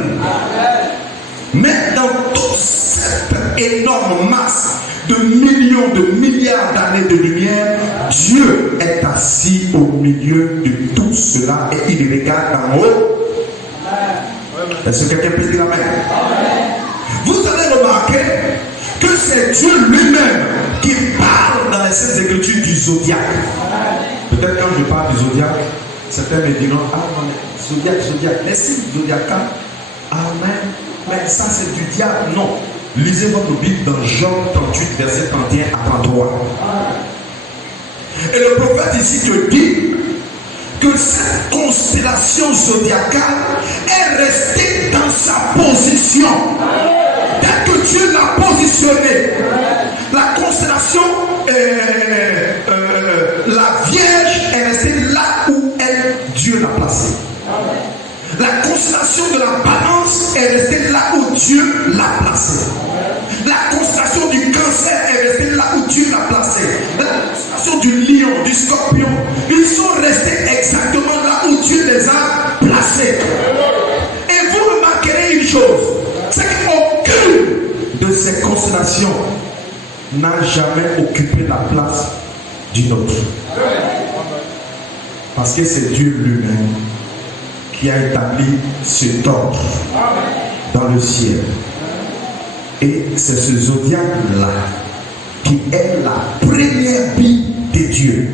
Mais dans toute cette énorme masse de millions, de milliards d'années de lumière, Dieu est assis au milieu de tout cela et il regarde en haut. Est-ce que quelqu'un peut dire Amen? Vous allez remarquer que c'est Dieu lui-même qui parle dans les Saintes Écritures du zodiaque. Peut-être quand je parle du zodiaque, certains me diront, ah non, zodiaque, les signes zodiacales, amen, mais ça c'est du diable. Non, lisez votre Bible dans Job 38, verset 31 à 33. Et le prophète ici te dit que cette constellation zodiacale est restée dans sa position. Dès que Dieu l'a positionné, la constellation, la Vierge est restée là où Dieu l'a placée. La constellation de la balance est restée là où Dieu l'a placée. La constellation du cancer est restée là où Dieu l'a placée. La constellation du lion, du scorpion, ils sont restés exactement là où Dieu les a placés. Et vous remarquerez une chose, c'est qu'aucune de ces constellations n'a jamais occupé la place d'une autre. Parce que c'est Dieu lui-même qui a établi cet ordre dans le ciel. Et c'est ce zodiaque-là qui est la première vie de Dieu.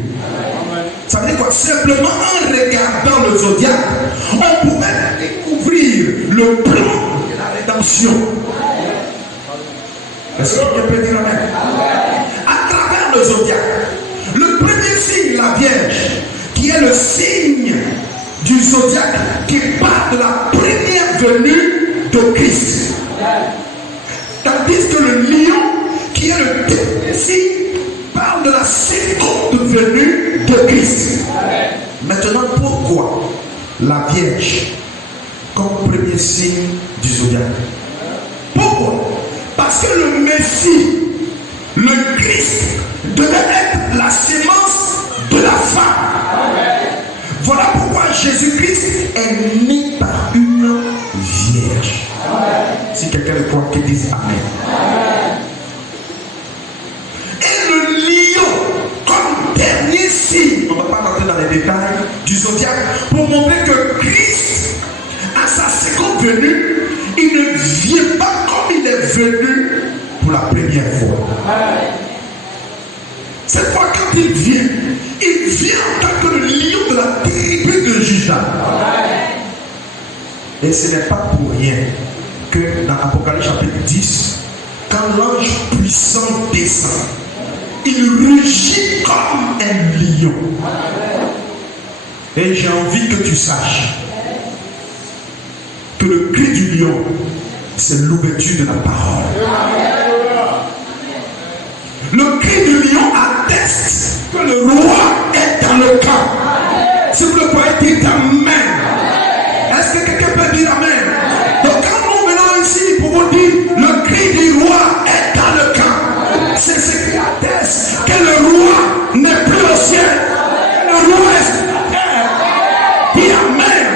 Ça veut dire quoi? Simplement en regardant le zodiaque, on pourrait découvrir le plan de la rédemption. Est-ce que quelqu'un peut dire amen? À travers le zodiaque, le premier signe, la Vierge, qui est le signe du zodiaque qui parle de la première venue de Christ. Tandis que le lion, qui est le dernier signe, parle de la seconde venue de Christ. Maintenant, pourquoi la Vierge comme premier signe du zodiaque? Pourquoi? Parce que le Messie, le Christ, devait être la sémence de la femme. Voilà pourquoi Jésus-Christ est né par une vierge. Si quelqu'un le croit, qu'il dise amen. Et le lion, comme dernier signe, on ne va pas rentrer dans les détails du zodiaque, pour montrer que Christ, à sa seconde venue, il ne vient pas comme il est venu pour la première fois. Cette fois, quand il vient en tant que le lion de la tribu de Juda. Et ce n'est pas pour rien que dans Apocalypse chapitre 10, quand l'ange puissant descend, il rugit comme un lion. Et j'ai envie que tu saches que le cri du lion, c'est l'ouverture de la parole. Le cri du lion atteste que le roi est dans le camp. Si vous le croyez, dites amen. Est-ce que quelqu'un peut dire amen? Donc quand nous venons ici pour vous dire, le cri du roi est dans le camp, c'est ce qui atteste que le roi n'est plus au ciel. Le roi est sur la terre. Dis amen.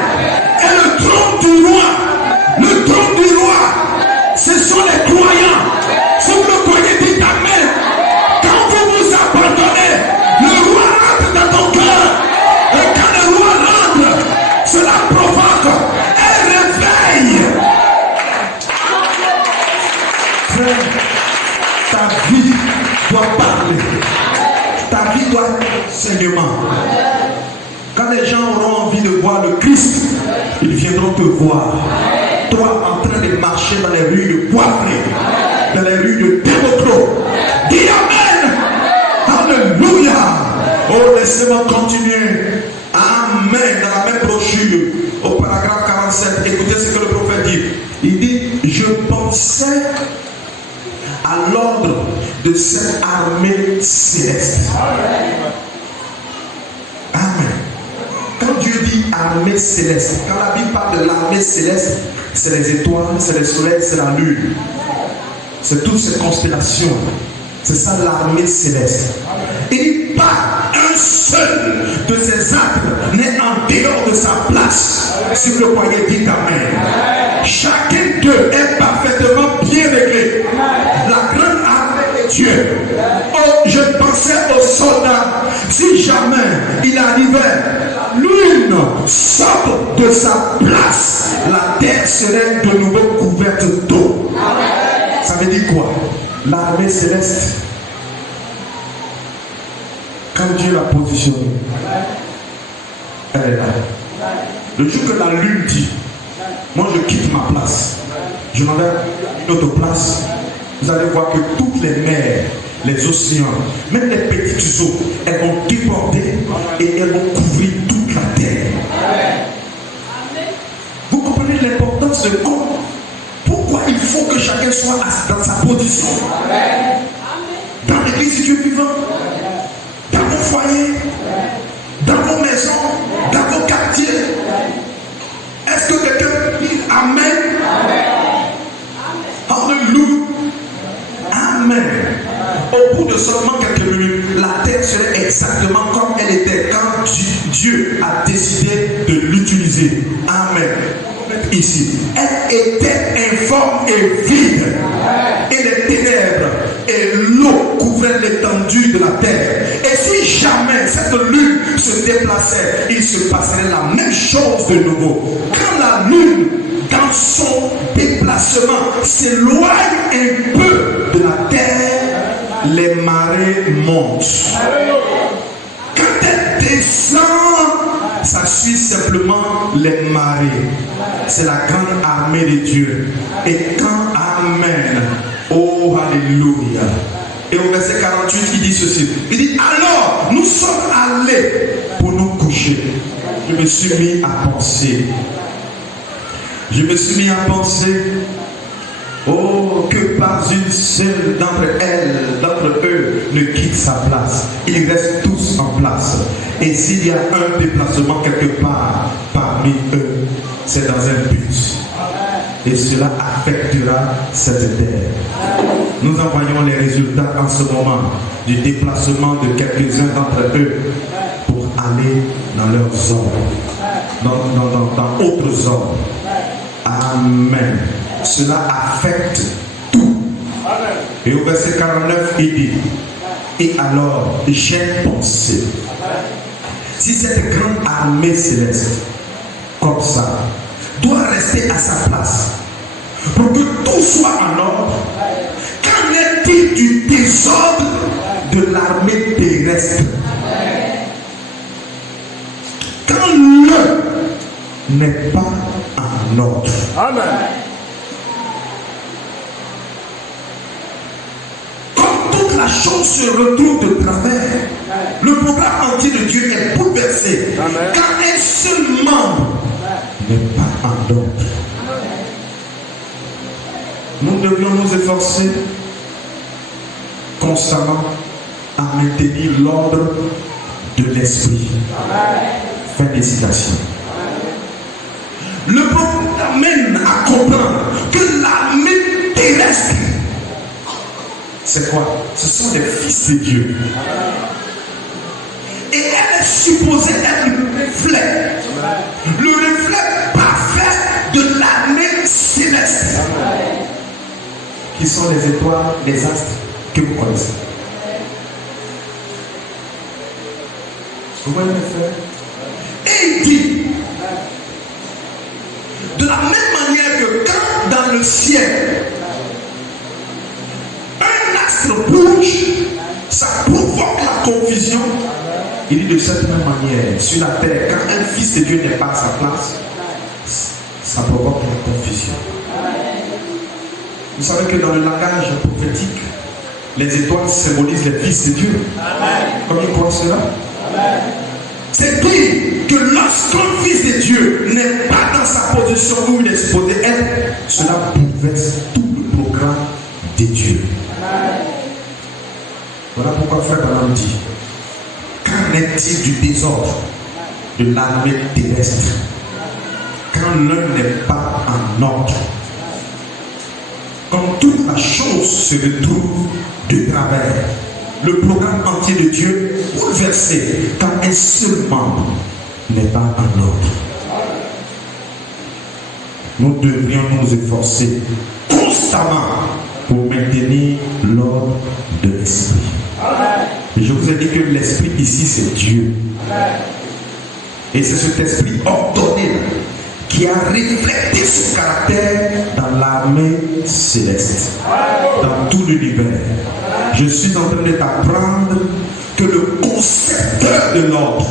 Et le trône du roi, ce sont les croyants. Si vous le croyez, dites amen. Quand vous vous abandonnez, le roi entre dans ton cœur. Et quand le roi rentre, cela provoque un réveil. Frère, ta vie doit parler. Ta vie doit être enseignement. Quand les gens auront envie de voir le Christ, ils viendront te voir. Toi en train de marcher dans les rues de Poitiers, dans les rues de Démocro. Dis amen. Alléluia. Oh, laissez-moi continuer. Amen. Dans la même brochure, au paragraphe 47, écoutez ce que le prophète dit. Il dit, je pensais à l'ordre de cette armée céleste. Amen. Quand Dieu dit armée céleste, quand la Bible parle de l'armée céleste, c'est les étoiles, c'est le soleil, c'est la lune. C'est toutes ces constellations. C'est ça l'armée céleste. Et pas un seul de ces actes n'est en dehors de sa place. Si vous le croyez, dites amen. Chacun d'eux est parfaitement bien réglé. La grande armée de Dieu. Oh, je pensais aux soldats. Si jamais il arrivait, l'une sort de sa place, la terre serait de nouveau couverte d'eau. Ça veut dire quoi? L'armée céleste, quand Dieu l'a positionnée, elle est là. Le jour que la lune dit, moi je quitte ma place, je m'en vais à une autre place, vous allez voir que toutes les mers, les océans, même les petites eaux, elles vont déborder et elles vont couvrir toute la terre. Vous comprenez l'importance de quoi? Pourquoi il faut que que chacun soit dans sa position. Dans l'église du Dieu vivant, dans vos foyers, dans vos maisons, dans vos quartiers. Est-ce que quelqu'un dit Amen? Alléluia. Amen. Au bout de seulement quelques minutes, la terre serait exactement comme elle était quand Dieu a décidé de l'utiliser. Amen. Ici, elle était informe et vide. Et les ténèbres et l'eau couvraient l'étendue de la terre. Et si jamais cette lune se déplaçait, il se passerait la même chose de nouveau. Quand la lune, dans son déplacement, s'éloigne un peu de la terre, les marées montent. Quand elle descend, ça suit simplement les marées. C'est la grande armée de Dieu. Et quand Amen, oh Alléluia. Et au verset 48, il dit ceci. Il dit, alors nous sommes allés pour nous coucher. Je me suis mis à penser. Je me suis mis à penser. Oh, que pas une seule d'entre eux ne quitte sa place. Ils restent tous en place. Et s'il y a un déplacement quelque part parmi eux, c'est dans un but. Et cela affectera cette terre. Nous en voyons les résultats en ce moment du déplacement de quelques-uns d'entre eux pour aller dans leurs zones, dans autres zones. Amen. Cela affecte tout. Et au verset 49, il dit, et alors j'ai pensé, si cette grande armée céleste, comme ça, doit rester à sa place, pour que tout soit en ordre, qu'en est-il du désordre de l'armée terrestre? Quand l'un n'est pas en ordre. Amen. La chose se retrouve de travers. Le programme entier de Dieu est bouleversé. Amen. Quand un seul membre n'est pas en ordre. Nous devons nous efforcer constamment à maintenir l'ordre de l'esprit. Fin des citations. Le programme amène à comprendre que l'armée terrestre, c'est quoi? Ce sont des fils de Dieu. Et elle est supposée être le reflet parfait de l'armée céleste. Qui sont les étoiles, les astres que vous connaissez. Vous voyez mes frères? Et il dit, de la même manière que quand dans le ciel, bouge, ça provoque la confusion. Il dit de cette même manière, sur la terre, quand un fils de Dieu n'est pas à sa place, ça provoque la confusion. Vous savez que dans le langage prophétique, les étoiles symbolisent les fils de Dieu. Comme il croit cela? C'est dire que lorsqu'un fils de Dieu n'est pas dans sa position où il est supposé être, cela bouleverse tout le programme de Dieu. Voilà pourquoi frère Branham dit, qu'en est-il du désordre de l'armée terrestre quand l'un n'est pas en ordre? Quand toute la chose se retrouve de travers, le programme entier de Dieu est bouleversé quand un seul membre n'est pas en ordre. Nous devrions nous efforcer constamment pour maintenir l'ordre de l'esprit. Et je vous ai dit que l'esprit ici c'est Dieu. Et c'est cet esprit ordonné qui a reflété son caractère dans l'armée céleste, dans tout l'univers. Je suis en train de t'apprendre que le concepteur de l'ordre,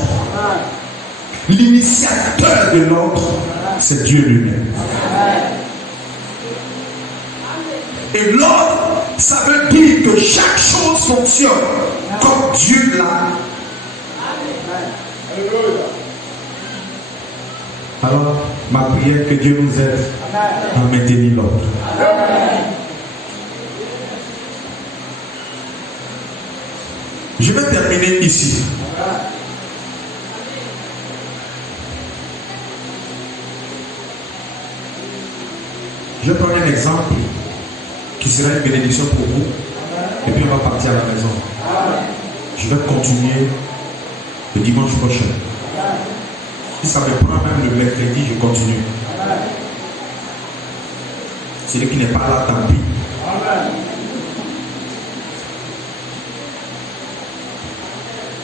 l'initiateur de l'ordre, c'est Dieu lui-même. Et l'ordre, ça veut dire que chaque chose fonctionne comme Dieu l'a. Alors, ma prière, que Dieu nous aide à maintenir l'ordre. Je vais terminer ici. Je vais prendre un exemple qui sera une bénédiction pour vous. Et puis on va partir à la maison. Je vais continuer le dimanche prochain. Si ça me prend même le mercredi, je continue. Celui qui n'est pas là, tant pis.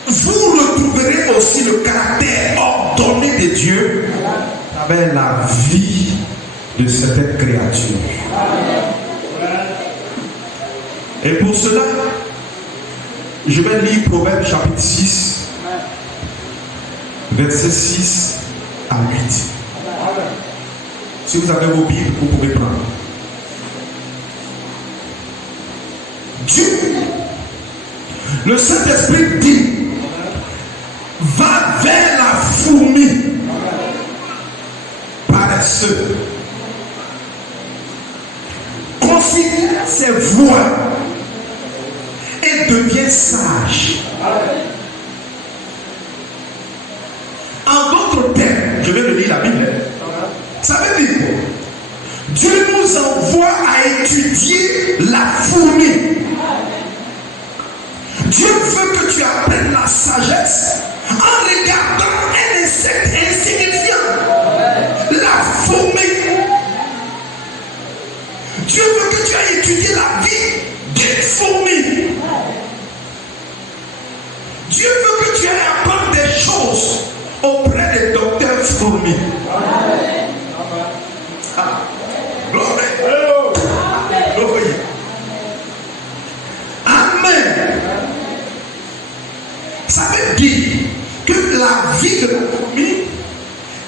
Vous retrouverez aussi le caractère ordonné de Dieu à travers la vie de cette créature. Et pour cela, je vais lire Proverbe chapitre 6, versets 6 à 8. Si vous avez vos Bibles, vous pouvez prendre. Dieu, le Saint-Esprit dit, va vers la fourmi paresseux. Considère ses voies et devient sage. En d'autres termes, je vais le lire la Bible. Ça veut dire quoi? Dieu nous envoie à étudier la fourmi. Dieu veut que tu apprennes la sagesse en regardant un insecte insignifiant, la fourmi. Dieu veut que tu aies étudié la vie d'une fourmi. Dieu veut que tu aies apprendre des choses auprès des docteurs fourmis. Ah, gloire. Amen. Ça veut dire que la vie de la fourmi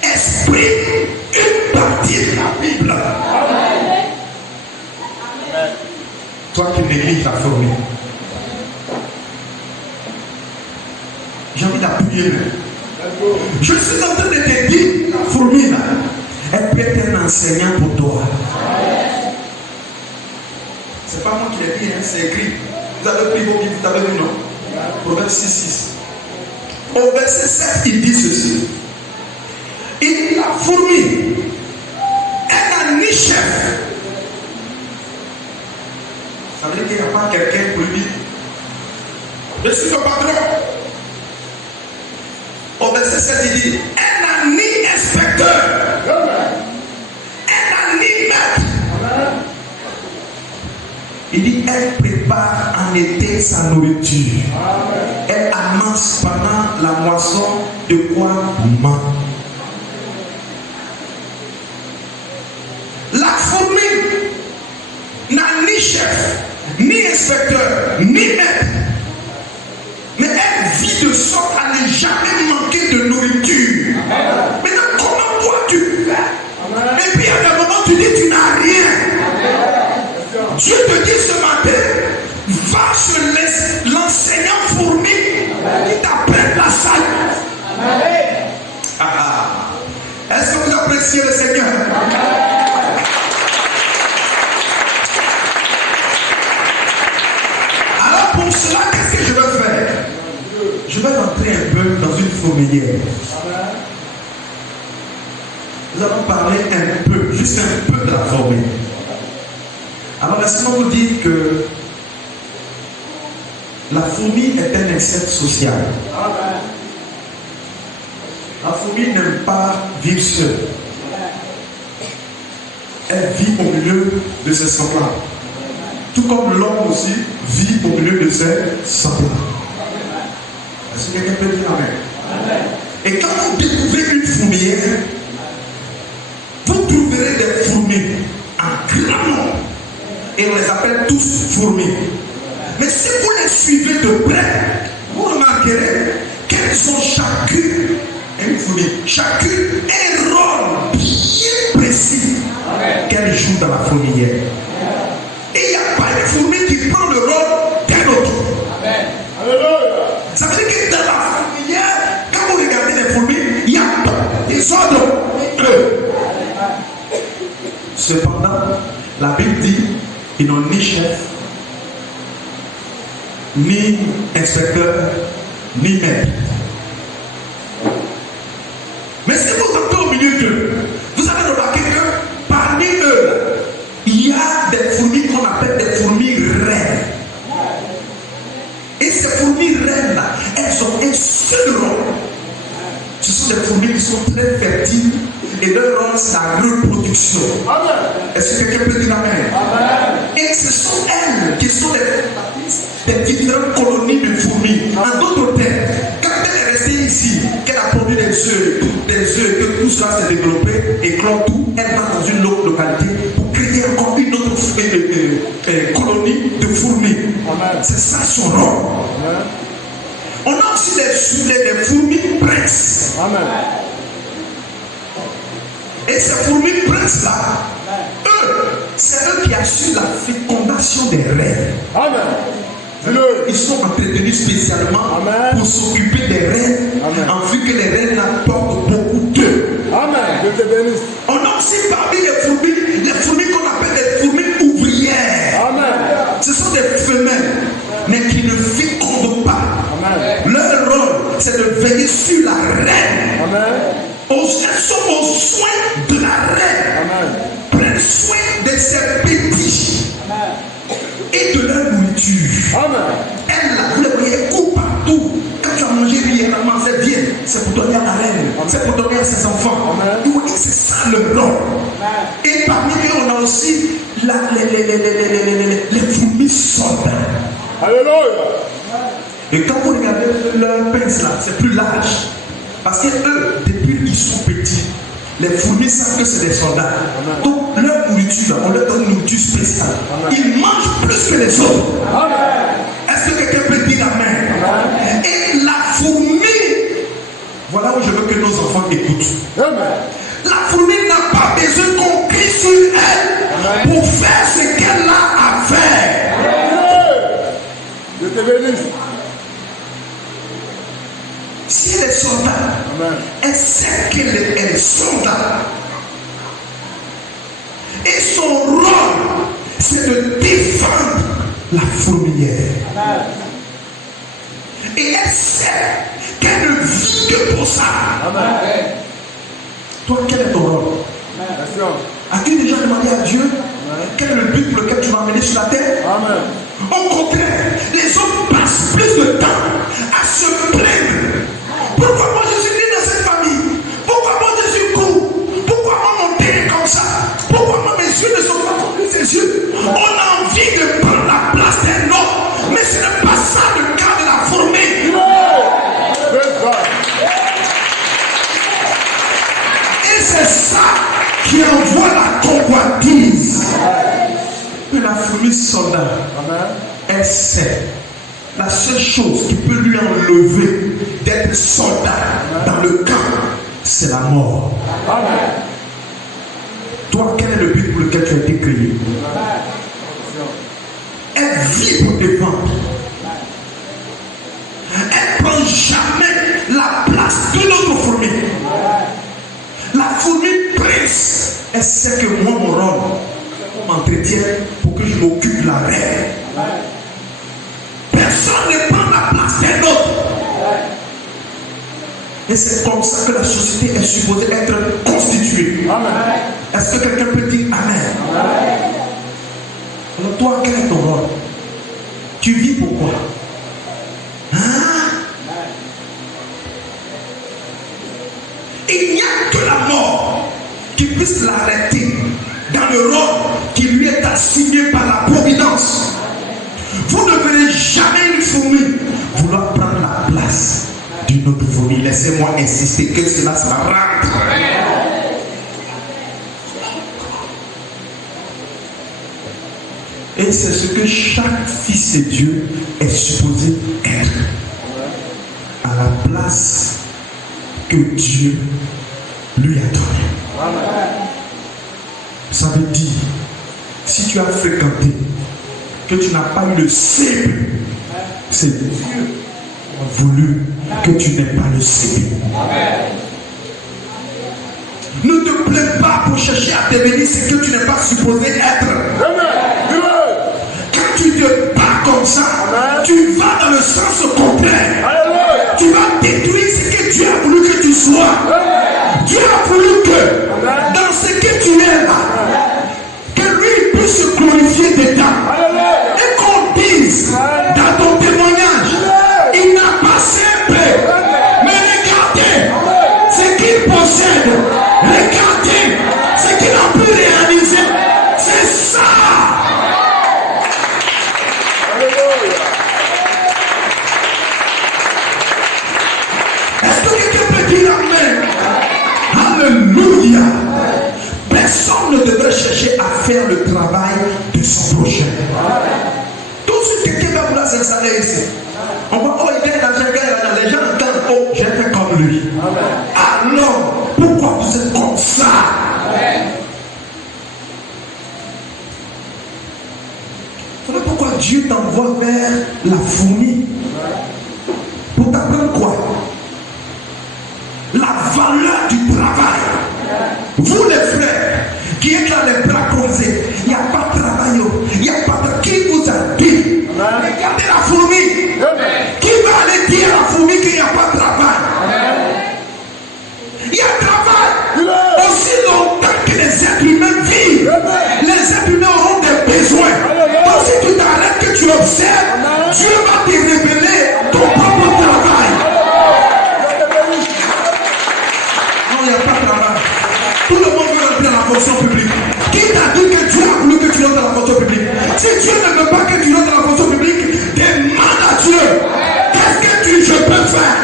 exprime une partie de la Bible. Toi qui négliges la fourmi, j'ai envie d'appuyer. Je suis en train de te dire, la fourmi là, elle peut être un enseignant pour toi. C'est pas moi qui l'ai dit, hein, c'est écrit. Vous avez pris vos Bibles, vous avez vu, non? Proverbe 6, 6. Au verset 7, il dit ceci. Et la fourmi, elle n'a ni chef. Ça veut dire qu'il n'y a pas quelqu'un pour lui dire, je suis son patron. Au verset 7, il dit, elle n'a ni inspecteur. Elle n'a ni maître. Il dit, elle prépare en été sa nourriture. Elle amasse pendant la moisson de quoi manger. La fourmi n'a ni chef, ni inspecteur, ni maître. Mais elle vit de sorte à ne jamais manquer de nourriture. Maintenant, comment toi tu fais? Et puis à un moment, tu dis tu n'as rien. Dieu te dit ce matin, va chez l'enseignant fourmi qui t'apprête la sagesse. Est-ce que vous appréciez le Seigneur? Alors pour cela, qu'est-ce que je vais faire? Je vais rentrer un peu dans une fourmilière. Nous allons parler un peu, juste un peu de la fourmi. Alors laissez-moi vous dire que la fourmi est un insecte social. La fourmi n'aime pas vivre seule. Elle vit au milieu de ses semblables. Tout comme l'homme aussi vit au milieu de ses semblables. Est-ce que quelqu'un peut dire amen? Et quand vous découvrez une fourmilière, vous trouverez des fourmis en grand nombre. Et on les appelle tous fourmis. Mais si vous les suivez de près, vous remarquerez qu'elles ont chacune, une fourmi, chacune un rôle bien précis qu'elle joue dans la fourmilière. Et il n'y a pas une fourmi qui prend le rôle d'un autre. Ça veut dire que dans la fourmilière, quand vous regardez les fourmis, il y a des ordres. Bible dit, ils n'ont ni chef, ni inspecteur, ni maître. Mais si vous entrez au milieu d'eux, vous avez remarqué que parmi eux, il y a des fourmis qu'on appelle des fourmis reines. Et ces fourmis reines-là, elles ont un seul rôle. Ce sont des fourmis qui sont très fertiles et leur rôle, c'est la reproduction. Est-ce que quelqu'un peut dire amen? Et ce sont elles qui sont des différentes colonies de fourmis. En d'autres termes, quand elle est restée ici, qu'elle a produit des œufs, que tout cela s'est développé et clôt tout, elle va dans une autre localité pour créer encore une autre colonie de fourmis. C'est ça son rôle. On a aussi des fourmis princes. Et ces fourmis princes-là, c'est eux qui assurent la fécondation des reines. Ils sont entretenus spécialement pour s'occuper des reines, en vue que les reines apportent beaucoup d'œufs. On a aussi parmi les fourmis qu'on appelle des fourmis ouvrières. Ce sont des femelles, mais qui ne fécondent pas. Leur rôle, c'est de veiller sur la reine. Elles sont aux soins de la reine. Prennent soin de ses petits et de leur nourriture. Elle, là, vous les voyez, elle court partout. Quand tu as mangé régulièrement, c'est bien. C'est pour donner à la reine. C'est pour donner à ses enfants. Vous voyez, c'est ça le rôle. Et parmi eux, on a aussi les fourmis soldats. Alléluia. Et quand vous regardez leur pince là, c'est plus large. Parce que eux, depuis ils sont petits, les fourmis savent que c'est des soldats. Donc leur nourriture, on leur donne une nourriture spéciale. Ils mangent plus que les autres. Est-ce que quelqu'un peut dire amen? Et la fourmi, voilà où je veux que nos enfants écoutent. La fourmi n'a pas besoin qu'on crie sur elle pour faire ce qu'elle a à faire. Je te bénisse. Si elle est soldat, elle sait qu'elle est soldat. Et son rôle, c'est de défendre la fourmilière. Et elle sait qu'elle ne vit que pour ça. Toi, quel est ton rôle? As-tu déjà demandé à Dieu quel est le but pour lequel tu vas amener sur la terre? Au contraire, les hommes passent plus de temps à se plaindre. Pourquoi moi je suis né dans cette famille? Pourquoi moi je suis court? Pourquoi moi mon père est comme ça? Pourquoi moi mes yeux ne sont pas comme ses yeux? On a envie de prendre la place d'un homme, mais ce n'est pas ça le cas de la fourmi. Et c'est ça qui envoie la convoitise. Mais la fourmi soldat, elle sait. La seule chose qui peut lui enlever d'être soldat dans le camp, c'est la mort. Toi, quel est le but pour lequel tu as été créé? Elle vit pour défendre. Elle ne prend jamais la place de l'autre fourmi. La fourmi prince, elle sait que moi, mon rôle, on m'entretient pour que je m'occupe de la reine. Personne ne prend la place d'un autre. Et c'est comme ça que la société est supposée être constituée. Est-ce que quelqu'un peut dire amen? Alors toi, quel est ton rôle? Tu vis pourquoi? Il n'y a que la mort qui puisse l'arrêter dans le rôle qui lui est assigné par la providence. Vous ne verrez jamais une fourmi vouloir prendre la place d'une autre fourmi. Laissez-moi insister que cela sera rare. Et c'est ce que chaque fils de Dieu est supposé être. À la place que Dieu lui a donnée. Ça veut dire, si tu as fréquenté, que tu n'as pas eu le cible, c'est Dieu qui a voulu que tu n'aies pas le cible. Ne te plaît pas pour chercher à devenir ce que tu n'es pas supposé être. Quand tu te bats comme ça, tu vas dans le sens complet. Tu vas détruire ce que Dieu a voulu que tu sois. Dieu a voulu que dans ce que tu es là, que lui puisse se glorifier dedans. Et qu'on dise dans ton témoignage, il n'a pas simple, mais regardez ce qu'il possède. Regardez ce qu'il a pu réaliser. C'est ça. Est-ce que quelqu'un peut dire amen? Alléluia. Personne ne devrait chercher à faire le travail de son prochain. Tout de suite, quelqu'un va vouloir s'installer ici. On va, oh, il gagne l'argent, il gagne l'argent. Les gens entendent, oh, j'ai fait comme lui. Alors, pourquoi vous êtes comme ça? Voilà pourquoi Dieu t'envoie vers la fourmi. Pour t'apprendre quoi? La valeur du travail. Vous les frères qui êtes là les bras croisés, il n'y a pas de travail, il n'y a pas de qui vous a dit. Regardez la fourmi. Qui va aller dire à la fourmi qu'il n'y a pas de travail? Il y a travail. Aussi longtemps que les êtres humains vivent, les êtres humains auront des besoins. Donc si tu t'arrêtes, que tu observes, Dieu va te révéler ton propre travail. Non, il n'y a pas de travail. Tout le monde veut rentrer dans la fonction publique. Qui t'a dit que Dieu a voulu que tu rentres dans la fonction publique? Si Dieu ne veut pas que tu rentres dans la fonction publique, demande à Dieu. Qu'est-ce que je peux faire?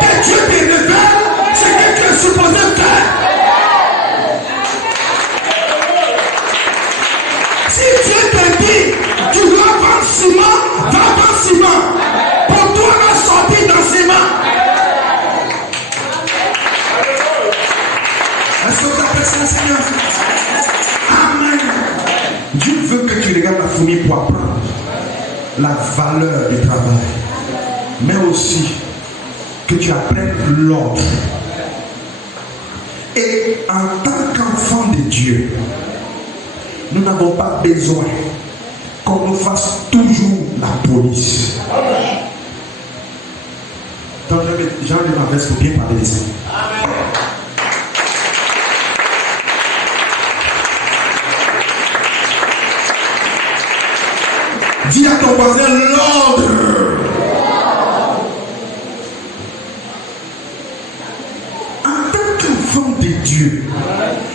Que Dieu te révèle ce que tu es supposé faire. Si Dieu te dit, tu dois vendre ciment, va vendre ciment. Pour toi, va sortir dans ciment. Est-ce que tu appelles ça le Seigneur? Amen. Dieu veut que tu regardes la fourmi pour apprendre la valeur du travail, mais aussi que tu apprennes l'ordre. Et en tant qu'enfant de Dieu, nous n'avons pas besoin qu'on nous fasse toujours la police. Donc, j'ai enlevé ma veste pour bien parler de ça. Dis à ton voisin l'ordre. En tant qu'enfant de Dieu,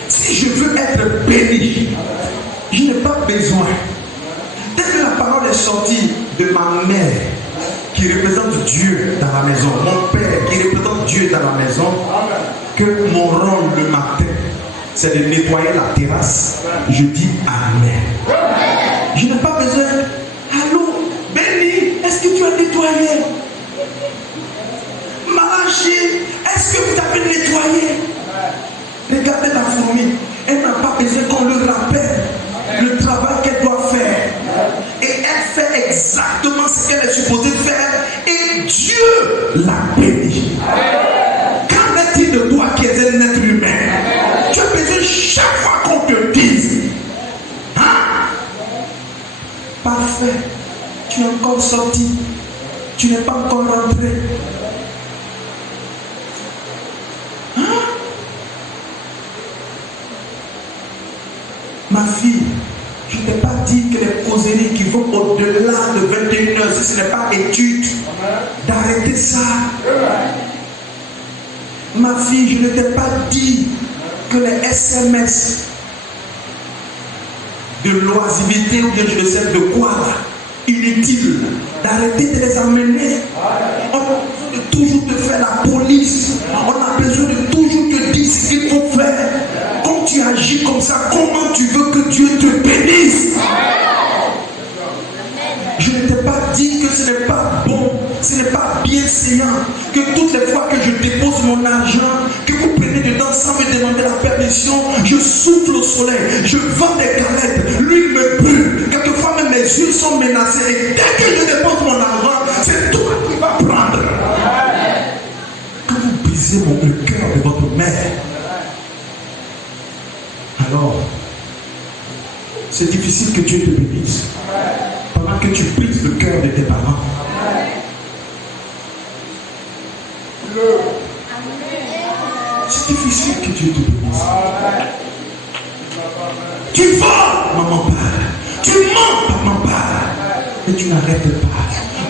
si je veux être béni, je n'ai pas besoin. Dès que la parole est sortie de ma mère, qui représente Dieu dans la maison, mon père qui représente Dieu dans la maison, que mon rôle le matin, c'est de nettoyer la terrasse, je dis Amen. Je n'ai pas besoin. Allô, Béni, est-ce que tu as nettoyé? Malachi, est-ce que vous avez nettoyé? Regardez la fourmi, elle n'a pas besoin qu'on le rappelle le travail qu'elle doit faire. Et elle fait exactement ce qu'elle est supposée faire. Et Dieu l'a béni. Qu'en est-il de toi qui es un être humain? Tu as besoin chaque fois qu'on te dise, hein? Parfait, tu es encore sorti, tu n'es pas encore rentré. Hein? Ma fille, je ne t'ai pas dit que les causeries qui vont au-delà de 21h, si ce n'est pas étude, d'arrêter ça. Ma fille, je ne t'ai pas dit que les SMS de l'oisiveté ou bien je ne sais de quoi, inutile, d'arrêter de les amener. On a besoin de toujours te faire la police. On a besoin de toujours te dire ce qu'il faut faire. Quand tu agis comme ça, comment tu veux que Dieu te bénisse? Je ne t'ai pas dit que ce n'est pas bon, ce n'est pas bienséant, que toutes les fois que je dépose mon argent, que vous prenez dedans sans me demander la permission, je souffle au soleil, je vends des galettes, l'huile me brûle, quelquefois même mes yeux sont menacés, et dès que je dépose mon argent, c'est toi qui vas prendre. Quand vous brisez le cœur de votre mère, C'est difficile que Dieu te bénisse pendant que tu brises le cœur de tes parents. C'est difficile que Dieu te bénisse. Tu voles, maman part. Tu mens, maman part. Et tu n'arrêtes pas.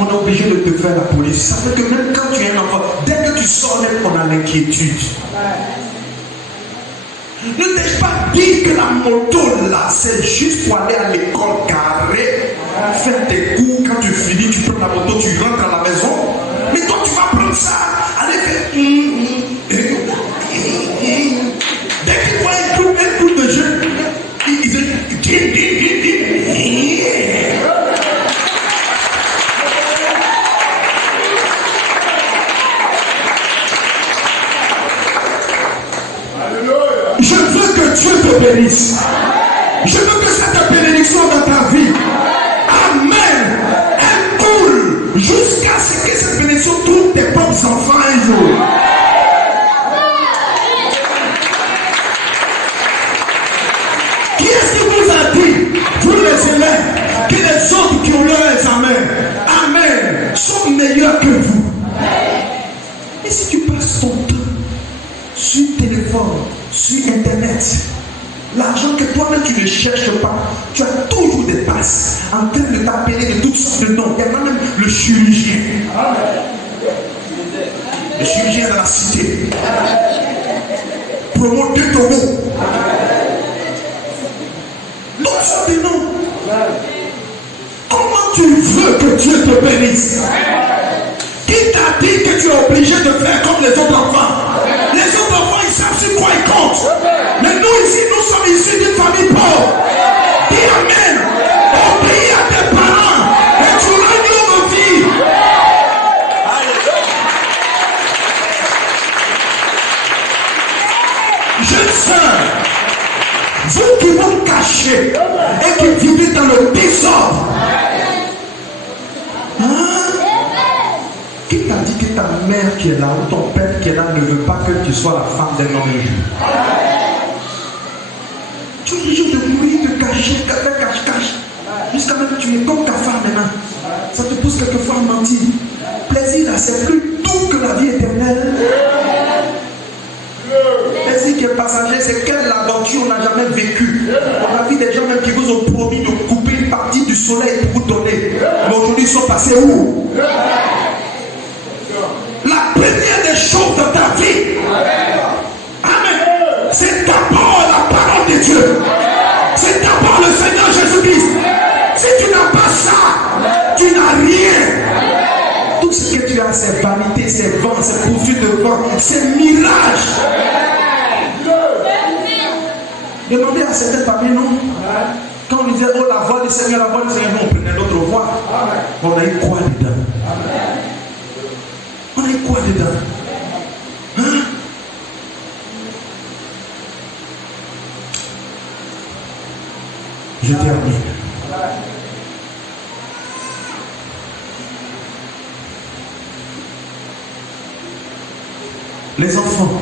On est obligé de te faire la police. Ça fait que même quand tu es un enfant, dès que tu sors, on a l'inquiétude. Ne t'ai-je pas dit que la moto là, c'est juste pour aller à l'école carré, faire tes cours, quand tu finis, tu prends la moto, tu rentres à la maison. Mais toi, tu vas prendre ça, aller faire. Dès qu'il voit un groupe de jeunes, ils disent. Je veux que Dieu te bénisse. Je veux que cette bénédiction dans ta vie, amen, elle coule jusqu'à ce que cette bénédiction trouve tes propres enfants un jour. Qui est-ce qui vous a dit, vous les élèves, que les autres qui ont leur examen, amen, sont meilleurs que vous? Et si tu passes ton temps sur téléphone, sur internet, l'argent que toi-même tu ne cherches pas, tu as toujours des passes en train de t'appeler de toutes sortes de noms. Il y a même le chirurgien. Le chirurgien dans la cité. Promo 2 Togo. Toutes sortes de noms. Comment tu veux que Dieu te bénisse? Qui t'a dit que tu es obligé de faire comme les autres enfants? Les autres enfants, ils savent sur quoi ils comptent. Mais nous ici, nous sommes issus d'une famille pauvre. Dis amen. Obéis à tes parents et tu auras une longue vie. Jeune sœur, vous qui vous cachez et qui vivez dans le désordre, qui t'a dit que ta mère qui est là ou ton père qui est là ne veut pas que tu sois la femme d'un homme un jour? Tu es obligé de mourir, de cacher, de faire cache-cache. Jusqu'à même tu es comme ta femme maintenant. Ça te pousse quelquefois à mentir. Plaisir là, c'est plus doux que la vie éternelle. Plaisir qui est passager, c'est quelle aventure on n'a jamais vécue. On a vu des gens même qui vous ont promis de couper une partie du soleil pour vous donner. Mais aujourd'hui ils sont passés où? La première des choses de ta vie, amen, c'est d'abord la parole de Dieu. C'est d'abord le Seigneur Jésus-Christ. Si tu n'as pas ça, tu n'as rien. Tout ce que tu as, c'est vanité, c'est vent, c'est poursuite de vent, c'est mirage. Demandez à certaines familles, non? Quand on disait, oh la voix du Seigneur, la voix du Seigneur, on prenait l'autre voix. On a eu quoi dedans? On a eu quoi dedans? Hein? Je termine. Les enfants,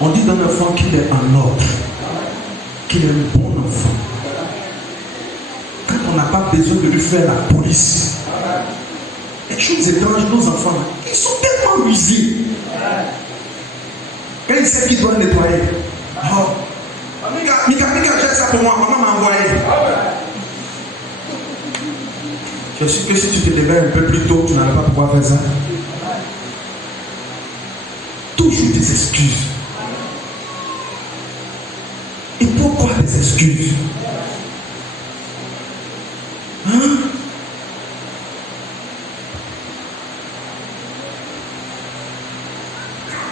on dit d'un enfant qu'il est en ordre, qu'il est un bon enfant. Quand on n'a pas besoin de lui faire la police. Les choses étranges, nos enfants, ils sont tellement rusés. Quand ils savent qu'ils doivent nettoyer. Oh, Mika, j'ai ça pour moi, maman m'a envoyé. Je suis que si tu te lèves un peu plus tôt, tu n'allais pas pouvoir faire ça. Toujours des excuses. Et pourquoi des excuses? Hein?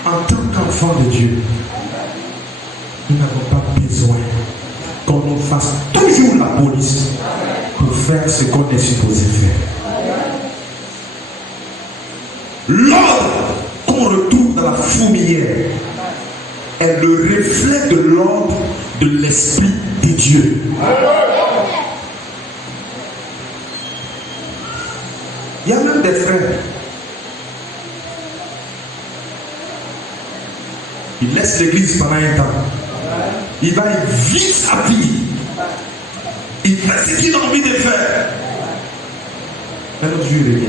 En tant qu'enfant de Dieu, nous n'avons pas besoin qu'on nous fasse toujours la police pour faire ce qu'on est supposé faire. L'ordre qu'on retrouve dans la fourmilière est le reflet de l'ordre de l'Esprit de Dieu. Il y a même des frères. Il laisse l'église pendant un temps. Il va vite sa vie. fait ce qu'il a envie de faire. Un autre jour, il revient.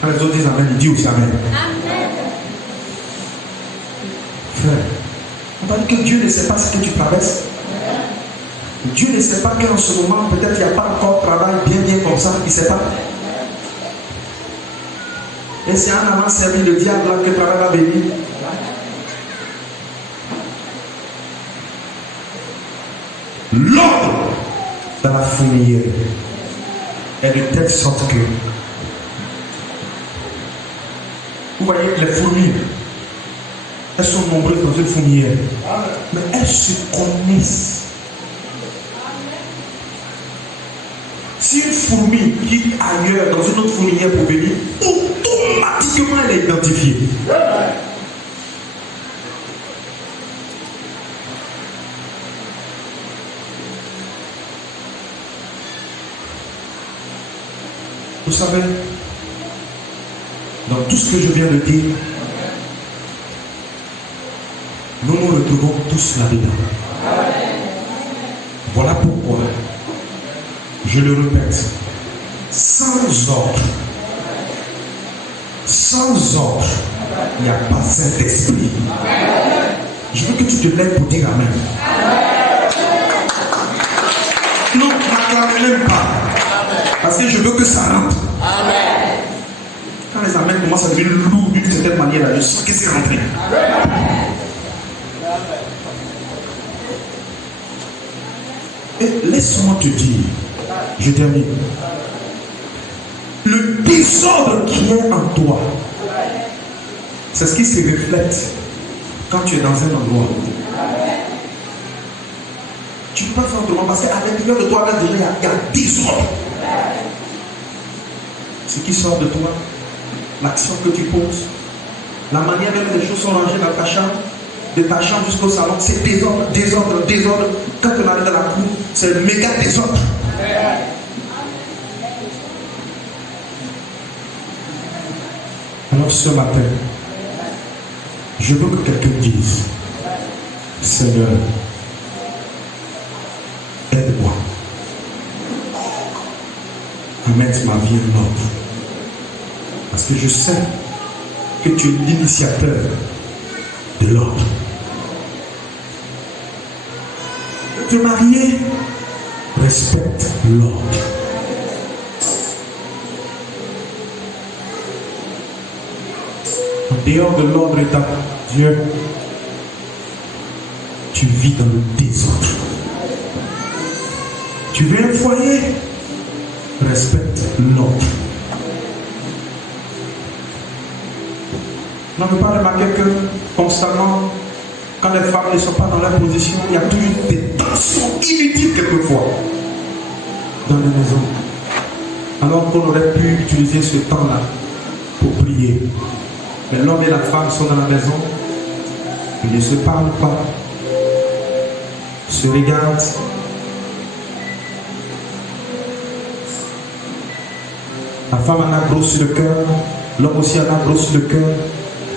Quand les autres disent Amen, il dit aussi Amen. Amen. Frère, on va dire que Dieu ne sait pas ce que tu traverses. Dieu ne sait pas qu'en ce moment, peut-être il n'y a pas encore de travail bien comme ça, il ne sait pas. Et c'est en avant servi le diable là que le travail va venir. L'ordre dans la fourmilière est de telle sorte que, vous voyez, les fourmis, elles sont nombreuses dans une fourmilière, mais elles se connaissent. Si une fourmi quitte ailleurs dans une autre fourmilière pour venir, automatiquement elle est identifiée. Vous savez, dans tout ce que je viens de dire, nous nous retrouvons tous là-dedans. Voilà pourquoi, je le répète, sans ordre, il n'y a pas Saint-Esprit. Je veux que tu te lèves pour dire Amen. Non, n'acclame même pas. Parce que je veux que ça rentre. Amen. Quand les amens commencent à devenir lourds d'une certaine manière, là, je sens que c'est rentré. Et laisse-moi te dire, je termine. Le désordre qui est en toi, c'est ce qui se reflète quand tu es dans un endroit. Tu ne peux pas faire autrement parce qu'à l'intérieur de toi, là, déjà, il y a désordre. Ce qui sort de toi, l'action que tu poses, la manière dont les choses sont rangées dans ta chambre, de ta chambre jusqu'au salon, c'est désordre. Quand on arrive dans la cour, c'est le méga désordre. Alors ce matin, je veux que quelqu'un dise, Seigneur, aide-moi à mettre ma vie en ordre. Parce que je sais que tu es l'initiateur de l'ordre. Te marier, respecte l'ordre. En dehors de l'ordre état, Dieu, tu vis dans le désordre. Tu veux un foyer, respecte l'ordre. On ne peut pas remarquer que constamment, quand les femmes ne sont pas dans leur position, il y a toujours des tensions inutiles quelquefois dans les maisons. Alors qu'on aurait pu utiliser ce temps-là pour prier. Mais l'homme et la femme sont dans la maison, ils ne se parlent pas, se regardent. La femme en a gros sur le cœur, l'homme aussi en a gros sur le cœur.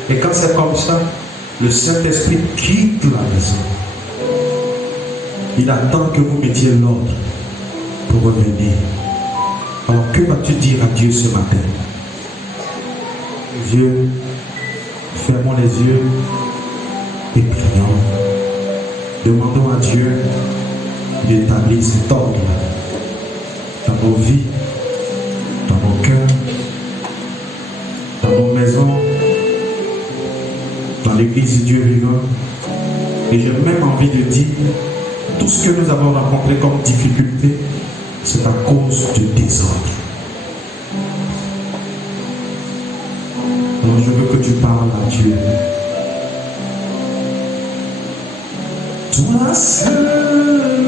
Et quand c'est comme ça, le Saint-Esprit quitte la maison. Il attend que vous mettiez l'ordre pour revenir. Alors que vas-tu dire à Dieu ce matin? Dieu, fermons les yeux et prions. Demandons à Dieu d'établir cet ordre dans nos vies, dans nos cœurs, dans nos maisons, dans l'église du Dieu vivant. Et j'ai même envie de dire, tout ce que nous avons rencontré comme difficulté, c'est à cause du désordre. Alors je veux que tu parles à Dieu. Toi seul,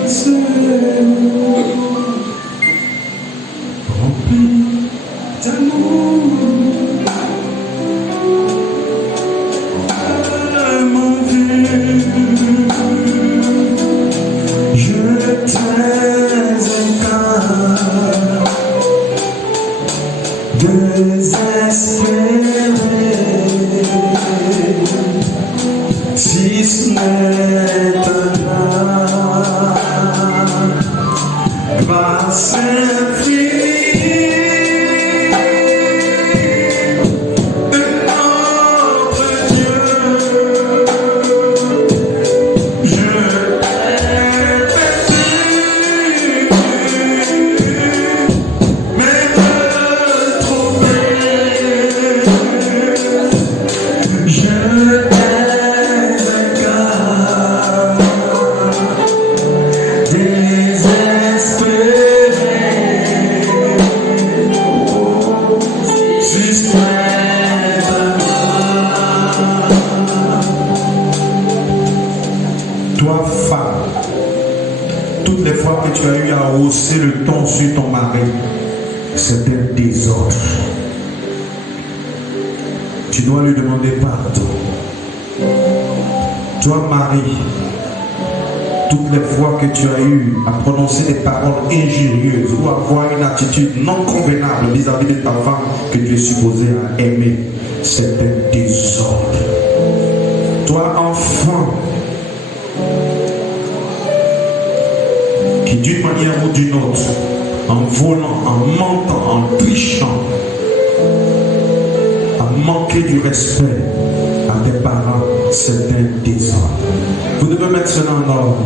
rempli d'amour. Si ce n'est pas grâce infinie de notre Dieu. Je t'ai perdu, mais me trouver. Je t'ai Toi, femme, toutes les fois que tu as eu à hausser le ton sur ton mari, c'est un désordre. Tu dois lui demander pardon. Toi, mari, toutes les fois que tu as eu à prononcer des paroles injurieuses ou avoir une attitude non convenable vis-à-vis de ta femme que tu es supposé à aimer, c'est un désordre. Toi, enfant, qui d'une manière ou d'une autre, en volant, en mentant, en trichant, a manqué du respect à tes parents, c'est un désordre. Vous devez mettre cela en ordre.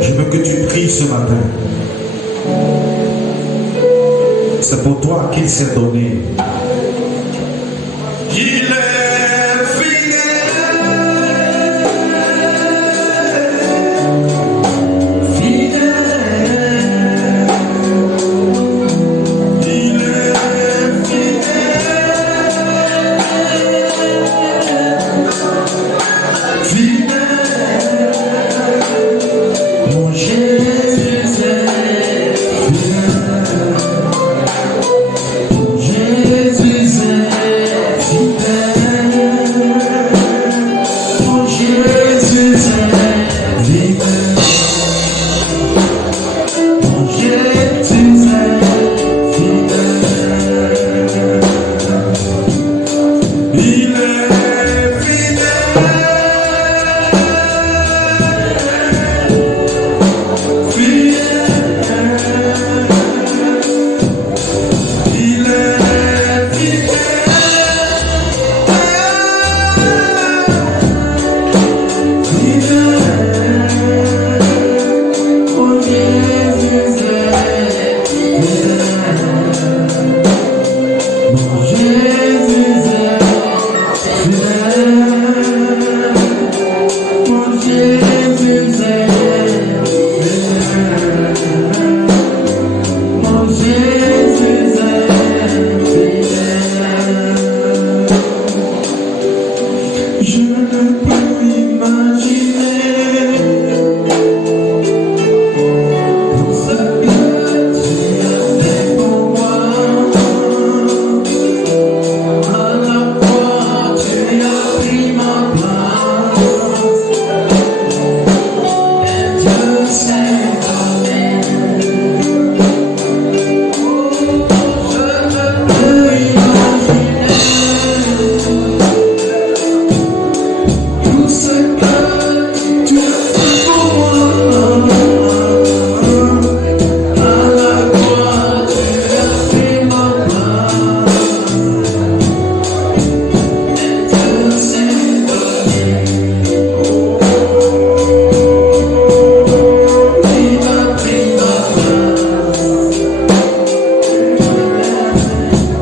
Je veux que tu pries ce matin. C'est pour toi qu'il s'est donné. Il est fidèle. Fidèle. Il est fidèle. Fidèle. Mon Jésus est fidèle.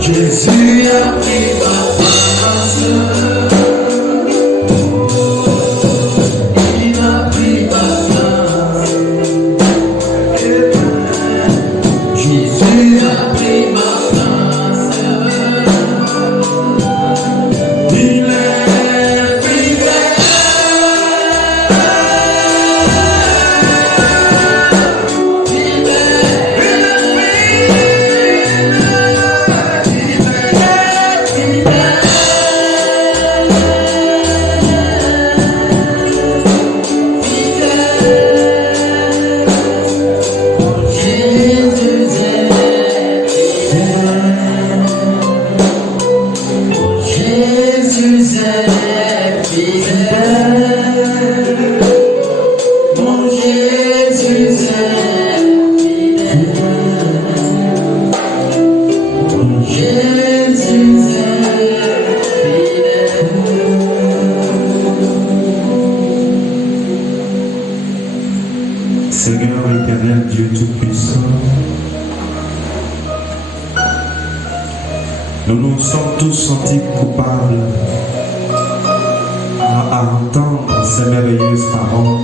Jésus est nous sommes tous sentis coupables à entendre ces merveilleuses paroles.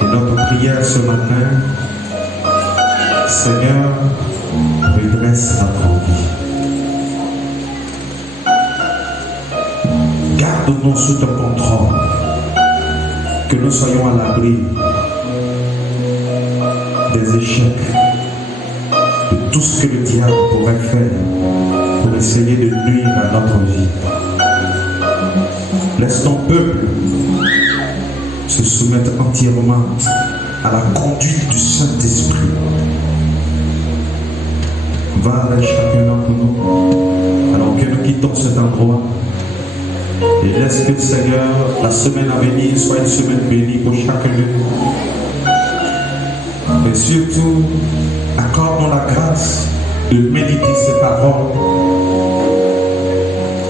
Et notre prière ce matin, Seigneur, redresse notre vie. Garde-nous sous ton contrôle, que nous soyons à l'abri des échecs, de tout ce que le diable pourrait faire pour essayer de nuire à notre vie. Laisse ton peuple se soumettre entièrement à la conduite du Saint-Esprit. Va avec chacun d'entre nous, alors que nous quittons cet endroit. Et laisse que, Seigneur, la semaine à venir soit une semaine bénie pour chacun de nous. Et surtout, accorde-nous la grâce de méditer ces paroles.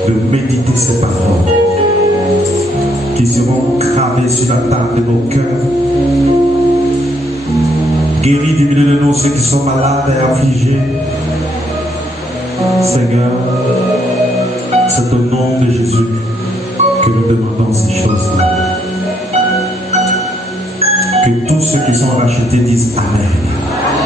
De méditer ces paroles qui seront gravées sur la table de nos cœurs. Guéris du milieu de nous ceux qui sont malades et affligés. Seigneur, c'est au nom de Jésus que nous demandons ces choses-là. Que tous ceux qui sont rachetés disent Amen.